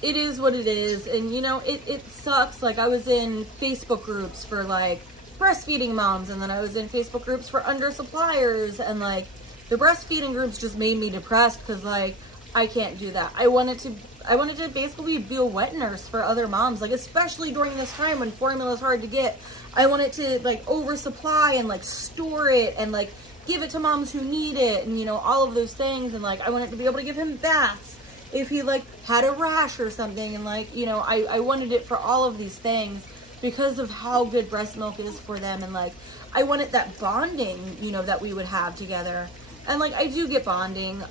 it is what it is, and it sucks. Like, I was in Facebook groups for like breastfeeding moms, and then I was in Facebook groups for undersuppliers, and like the breastfeeding groups just made me depressed because like I can't do that. I wanted to basically be a wet nurse for other moms, like especially during this time when formula is hard to get. I wanted to like oversupply and like store it and like give it to moms who need it, and all of those things, and like I wanted to be able to give him baths if he like had a rash or something, and like I wanted it for all of these things because of how good breast milk is for them, and like I wanted that bonding that we would have together, and like I do get bonding.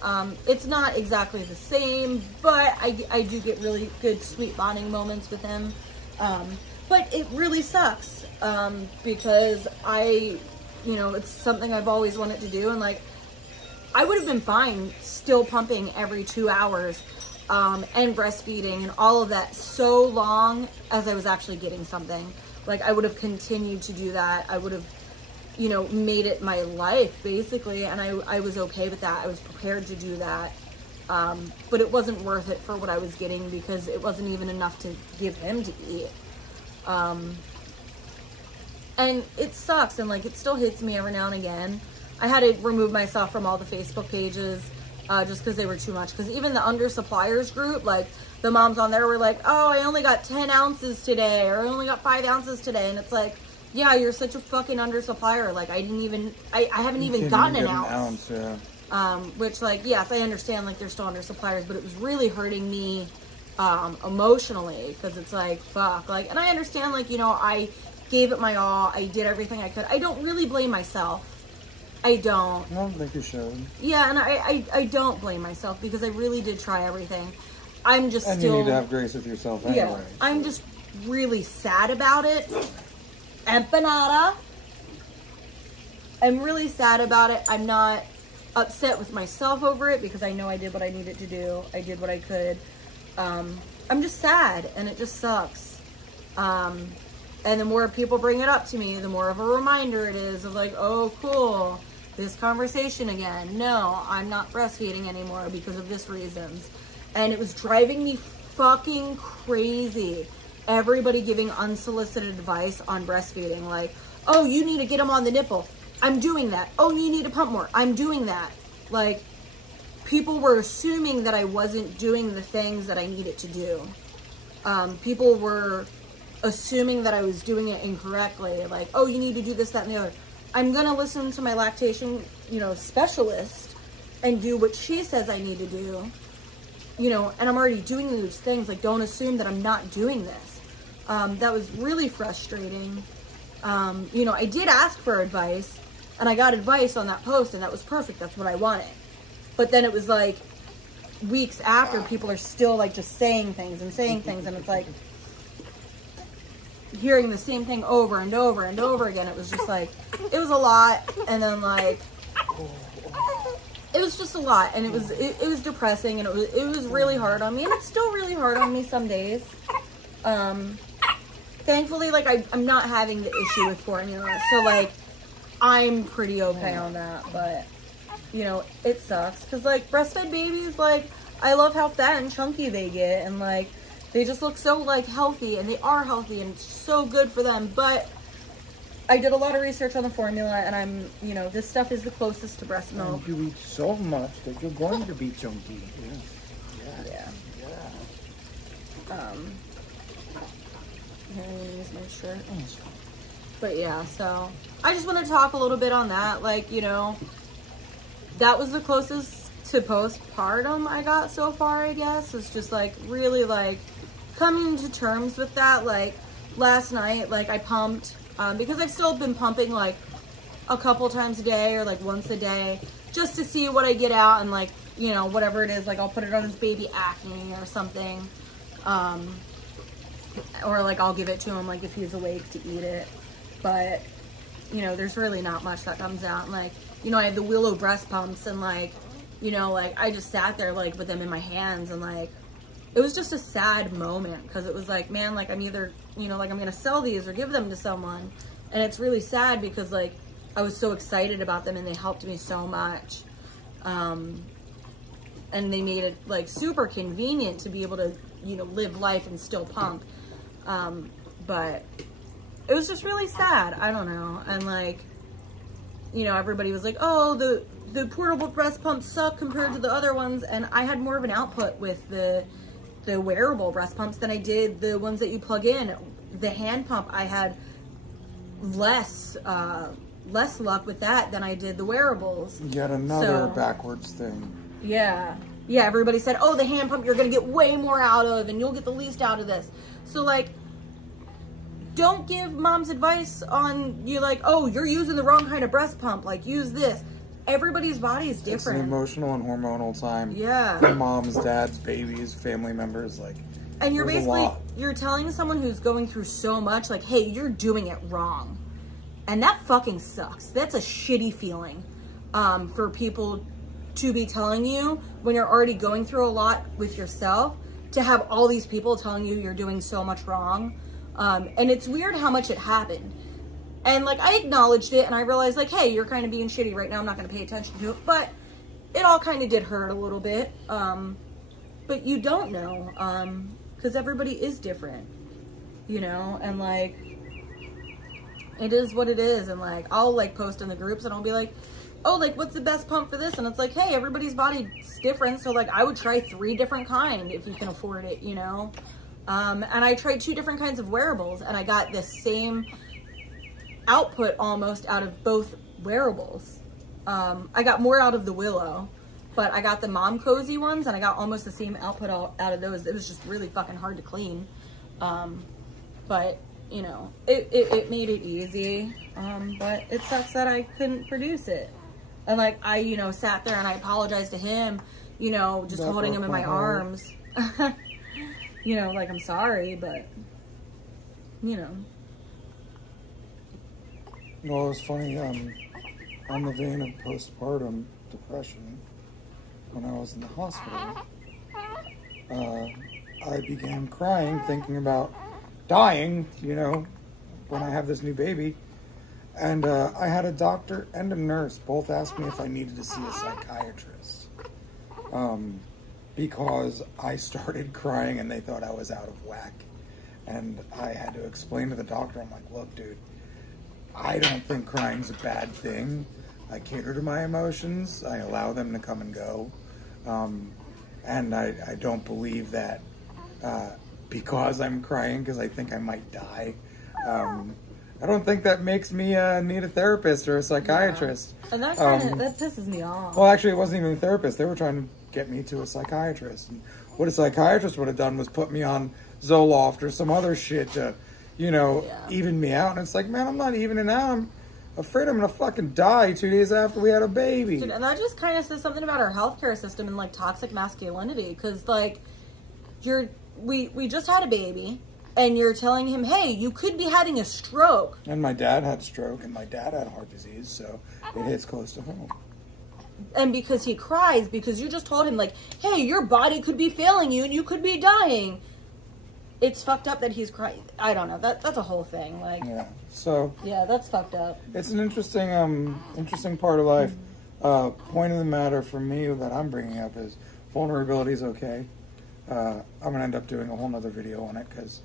It's not exactly the same, but I do get really good sweet bonding moments with him, but it really sucks because it's something I've always wanted to do, and like I would have been fine still pumping every 2 hours and breastfeeding and all of that so long as I was actually getting something. Like, I would have continued to do that. I would have, made it my life, basically, and I was okay with that. I was prepared to do that. But it wasn't worth it for what I was getting because it wasn't even enough to give him to eat. And it sucks, and, like, it still hits me every now and again. I had to remove myself from all the Facebook pages just because they were too much. Because even the undersuppliers group, like, the moms on there were like, oh, I only got 10 ounces today, or I only got 5 ounces today. And it's like, yeah, you're such a fucking undersupplier. Like, I haven't even gotten an ounce. Yeah. Which, like, yes, I understand, like, they're still undersuppliers, but it was really hurting me emotionally. Because it's like, fuck. Like, and I understand, like, I gave it my all. I did everything I could. I don't really blame myself. I don't. I don't think you should. Yeah, and I don't blame myself because I really did try everything. I'm just and still... you need to have grace with yourself anyway. Yeah, I'm just really sad about it. Empanada. I'm really sad about it. I'm not upset with myself over it because I know I did what I needed to do. I did what I could. I'm just sad, and it just sucks. And the more people bring it up to me, the more of a reminder it is of like, oh, cool, this conversation again. No, I'm not breastfeeding anymore because of this reasons. And it was driving me fucking crazy. Everybody giving unsolicited advice on breastfeeding. Like, oh, you need to get them on the nipple. I'm doing that. Oh, you need to pump more. I'm doing that. Like, people were assuming that I wasn't doing the things that I needed to do. People were assuming that I was doing it incorrectly. Like, oh, you need to do this, that, and the other. I'm going to listen to my lactation, specialist and do what she says I need to do. And I'm already doing those things. Like, don't assume that I'm not doing this. That was really frustrating. I did ask for advice, and I got advice on that post, and that was perfect. That's what I wanted. But then it was like, weeks after, people are still like just saying things, and it's like hearing the same thing over and over and over again. It was just like, it was a lot. And then like, it was just a lot, and it was depressing, and it was really hard on me, and it's still really hard on me some days. Thankfully, like I'm not having the issue with formula, so like I'm pretty okay on that. But you know, it sucks because like breastfed babies, like I love how fat and chunky they get, and like they just look so like healthy, and they are healthy, and it's so good for them. But I did a lot of research on the formula, and I'm, you know, this stuff is the closest to breast milk. And you eat so much that you're going to be chunky. Yeah. Here, I'm gonna use my shirt. But yeah, so I just want to talk a little bit on that. Like, you know, that was the closest to postpartum I got so far, I guess. It's just like really like coming to terms with that. Like last night, like I pumped, because I've still been pumping like a couple times a day or like once a day just to see what I get out, and like, you know, whatever it is, like I'll put it on his baby acne or something. Or like I'll give it to him like if he's awake to eat it. But you know, there's really not much that comes out. And like, you know, I have the Willow breast pumps, and like, you know, like I just sat there like with them in my hands, and like it was just a sad moment because it was like, man, like I'm either, you know, like I'm gonna sell these or give them to someone. And it's really sad because like I was so excited about them, and they helped me so much. And they made it like super convenient to be able to, you know, live life and still pump. But it was just really sad. I don't know. And like, you know, everybody was like, oh, the portable breast pumps suck compared to the other ones. And I had more of an output with the wearable breast pumps than I did the ones that you plug in. The hand pump, I had less luck with that than I did the wearables. Yet another backwards thing. Yeah. Yeah, everybody said, oh, the hand pump, you're going to get way more out of, and you'll get the least out of this. So, like, don't give moms advice on, you like, oh, you're using the wrong kind of breast pump. Like, use this. Everybody's body is different. It's an emotional and hormonal time. Yeah. For moms, dads, babies, family members, like, and you're basically, you're telling someone who's going through so much, like, hey, you're doing it wrong. And that fucking sucks. That's a shitty feeling for people to be telling you when you're already going through a lot with yourself, to have all these people telling you you're doing so much wrong. And it's weird how much it happened. And like, I acknowledged it, and I realized like, hey, you're kind of being shitty right now. I'm not going to pay attention to it, but it all kind of did hurt a little bit. But you don't know, because everybody is different, you know, and like, it is what it is. And like, I'll like post in the groups, and I'll be like, oh, like, what's the best pump for this? And it's like, hey, everybody's body's different. So like, I would try 3 different kinds if you can afford it, you know? And I tried 2 different kinds of wearables, and I got the same output almost out of both wearables. I got more out of the Willow, but I got the Mom Cozy ones, and I got almost the same output out of those. It was just really fucking hard to clean. But you know, it made it easy. But it sucks that I couldn't produce it. And like, I, you know, sat there and I apologized to him, you know, just holding him in my arms. You know, like, I'm sorry, but, you know. Well, it was funny, on the vein of postpartum depression, when I was in the hospital, I began crying, thinking about dying, you know, when I have this new baby. And I had a doctor and a nurse both ask me if I needed to see a psychiatrist. Because I started crying and they thought I was out of whack. And I had to explain to the doctor, I'm like, look, dude, I don't think crying's a bad thing. I cater to my emotions. I allow them to come and go. And I don't believe that because I'm crying because I think I might die, I don't think that makes me need a therapist or a psychiatrist. Yeah. And that kind of, that pisses me off. Well, actually, it wasn't even a therapist. They were trying to get me to a psychiatrist. And what a psychiatrist would have done was put me on Zoloft or some other shit to, you know, even me out. And it's like, man, I'm not evening out. afraid I'm gonna fucking die 2 days after we had a baby. Dude, and that just kind of says something about our healthcare system and like toxic masculinity, because like we just had a baby, and you're telling him, hey, you could be having a stroke. And my dad had stroke, and my dad had heart disease, so it hits close to home. And because he cries, because you just told him like, hey, your body could be failing you and you could be dying. It's fucked up that he's crying. I don't know. That's a whole thing. Like, Yeah. So yeah, that's fucked up. it's an interesting part of life. Point of the matter for me that I'm bringing up is vulnerability is okay. I'm gonna end up doing a whole nother video on it because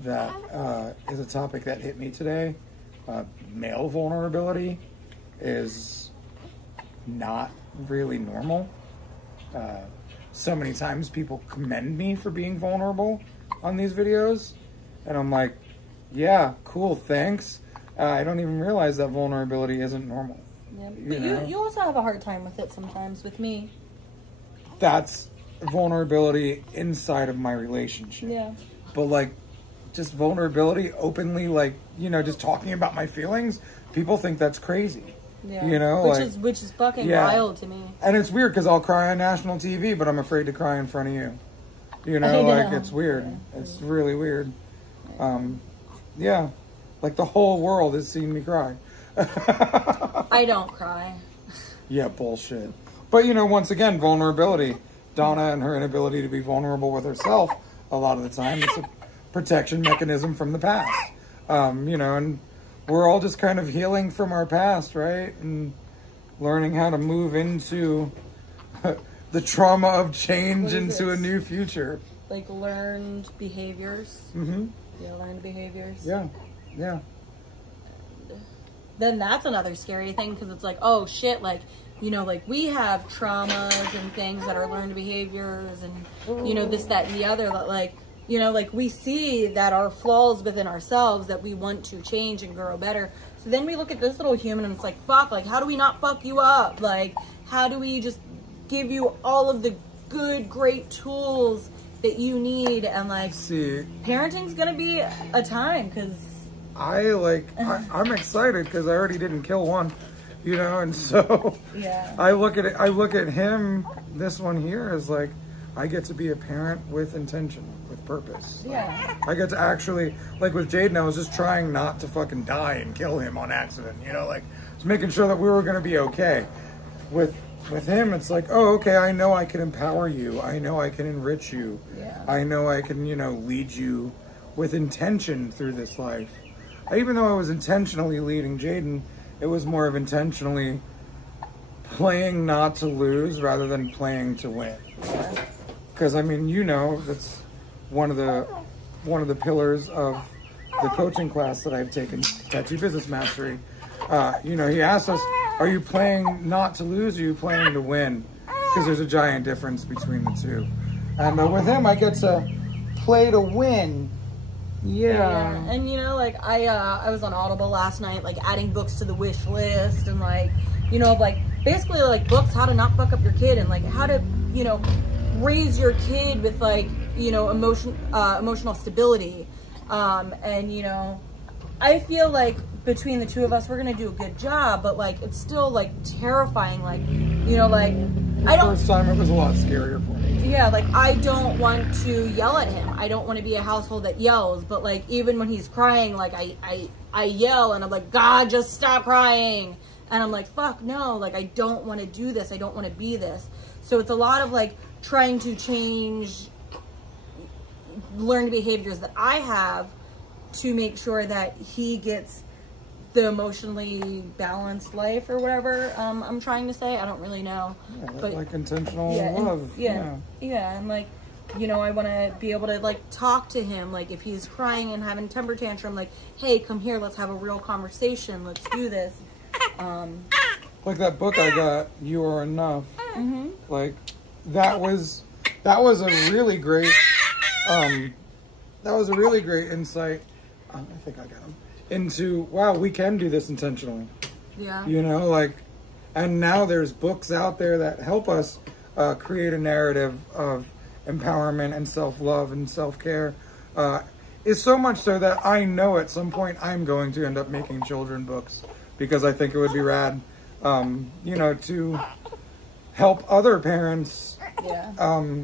that is a topic that hit me today. Male vulnerability is not really normal. So many times people commend me for being vulnerable on these videos, and I'm like, yeah, cool, thanks. I don't even realize that vulnerability isn't normal. Yeah. But you also have a hard time with it sometimes with me. That's vulnerability inside of my relationship. Yeah. But like, just vulnerability openly, like, you know, just talking about my feelings, people think that's crazy. Yeah. You know, which is fucking Yeah. wild to me. And it's weird because I'll cry on national TV, but I'm afraid to cry in front of you. You know, like, it's weird. Yeah. It's really weird. Yeah. Like, the whole world has seen me cry. I don't cry. Yeah, bullshit. But, you know, once again, vulnerability. Donna and her inability to be vulnerable with herself, a lot of the time, it's a protection mechanism from the past. You know, and we're all just kind of healing from our past, right? And learning how to move into the trauma of change into a new future. Like learned behaviors. Mm-hmm. Yeah, learned behaviors. Yeah, yeah. Then that's another scary thing, because it's like, oh shit, like, you know, like we have traumas and things that are learned behaviors and, you know, this, that, and the other, that like, you know, like we see that our flaws within ourselves that we want to change and grow better. So then we look at this little human and it's like, fuck, like how do we not fuck you up? Like, how do we just give you all of the good, great tools that you need? And like, See, parenting's gonna be a time, because I'm excited because I already didn't kill one, you know, and so yeah. I look at him, this one here, as like, I get to be a parent with intention, with purpose. Yeah. I get to actually, like with Jaden, I was just trying not to fucking die and kill him on accident, you know, like just making sure that we were going to be okay. With him, it's like, oh, okay, I know I can empower you. I know I can enrich you. Yeah. I know I can, you know, lead you with intention through this life. Even though I was intentionally leading Jaden, it was more of intentionally playing not to lose rather than playing to win. Because I mean, you know, that's one of the pillars of the coaching class that I've taken, Tattoo Business Mastery. You know, he asked us, are you playing not to lose, or are you playing to win? Because there's a giant difference between the two. And with him, I get to play to win. Yeah. And you know, like I was on Audible last night, like adding books to the wish list, and like, you know, like basically like books how to not fuck up your kid, and like how to, you know, raise your kid with like, you know, emotional stability. And you know, I feel like between the two of us, we're gonna do a good job, but like it's still like terrifying. Like, you know, like I don't. First time it was a lot scarier for me. Yeah, like I don't want to yell at him. I don't want to be a household that yells. But like even when he's crying, like I yell and I'm like, God, just stop crying. And I'm like, fuck no, like I don't want to do this. I don't want to be this. So it's a lot of like trying to change learned behaviors that I have to make sure that he gets the emotionally balanced life or whatever I'm trying to say. I don't really know. Yeah, but like intentional yeah, love. yeah, and like, you know, I want to be able to like talk to him, like if he's crying and having temper tantrum, like, hey, come here, let's have a real conversation, let's do this. Like that book I got, You Are Enough. Mm-hmm. Like that was a really great insight. I think I got him into, wow, we can do this intentionally. Yeah. You know, like, and now there's books out there that help us create a narrative of empowerment and self-love and self-care. Is so much so that I know at some point I'm going to end up making children books because I think it would be rad, you know, to help other parents Yeah.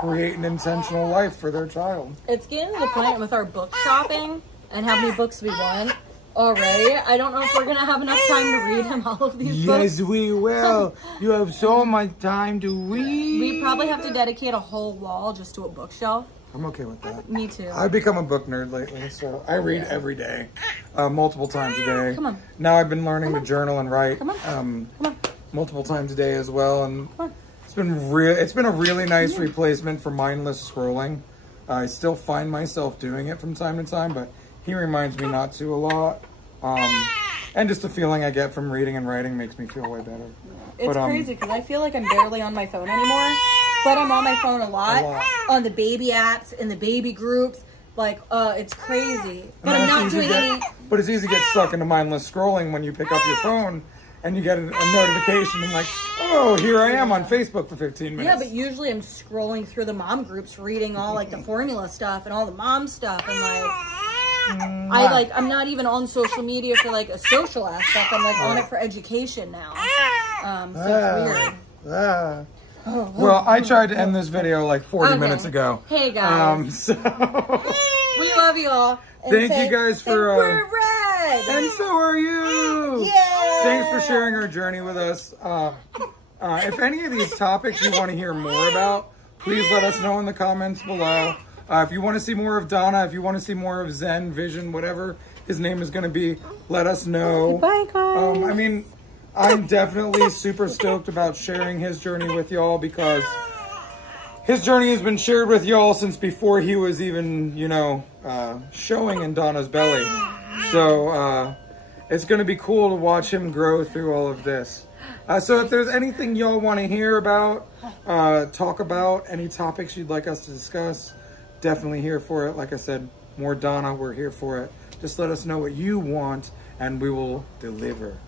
Create an intentional life for their child. It's getting to the point with our book shopping and how many books we want already. I don't know if we're going to have enough time to read him all of these books. Yes, we will. You have so much time to read. We probably have to dedicate a whole wall just to a bookshelf. I'm okay with that. Me too. I've become a book nerd lately, so I read every day, multiple times a day. Come on. Now I've been learning to journal and write Come on. multiple times a day as well, and Come on. it's been a really nice replacement for mindless scrolling. I still find myself doing it from time to time, but he reminds me not to a lot. And just the feeling I get from reading and writing makes me feel way better. It's crazy because I feel like I'm barely on my phone anymore, but I'm on my phone a lot. On the baby apps, in the baby groups. Like, it's crazy. But I'm not doing any... But it's easy to get stuck into mindless scrolling when you pick up your phone and you get a notification and like, oh, here I am on Facebook for 15 minutes. Yeah, but usually I'm scrolling through the mom groups, reading all like the formula stuff and all the mom stuff, and like I'm not even on social media for like a social aspect. I'm like on it for education now. So it's weird. Well, I tried to end this video like 40 minutes ago. Hey guys, So we love you all. And thank you guys for we're red. and so are you. Yeah. Thanks for sharing our journey with us. If any of these topics you want to hear more about, please let us know in the comments below. If you want to see more of Donna, if you want to see more of Zen, Vision, whatever his name is going to be, let us know. Bye guys. I mean, I'm definitely super stoked about sharing his journey with y'all, because his journey has been shared with y'all since before he was even, you know, showing in Donna's belly. So it's going to be cool to watch him grow through all of this. So if there's anything y'all want to hear about, talk about, any topics you'd like us to discuss, definitely here for it. Like I said, more Donna, we're here for it. Just let us know what you want and we will deliver.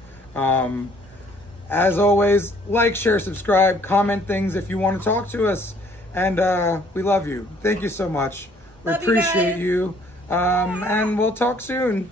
As always, like, share, subscribe, comment things if you want to talk to us. And we love you. Thank you so much. We Love you appreciate guys. you. And we'll talk soon.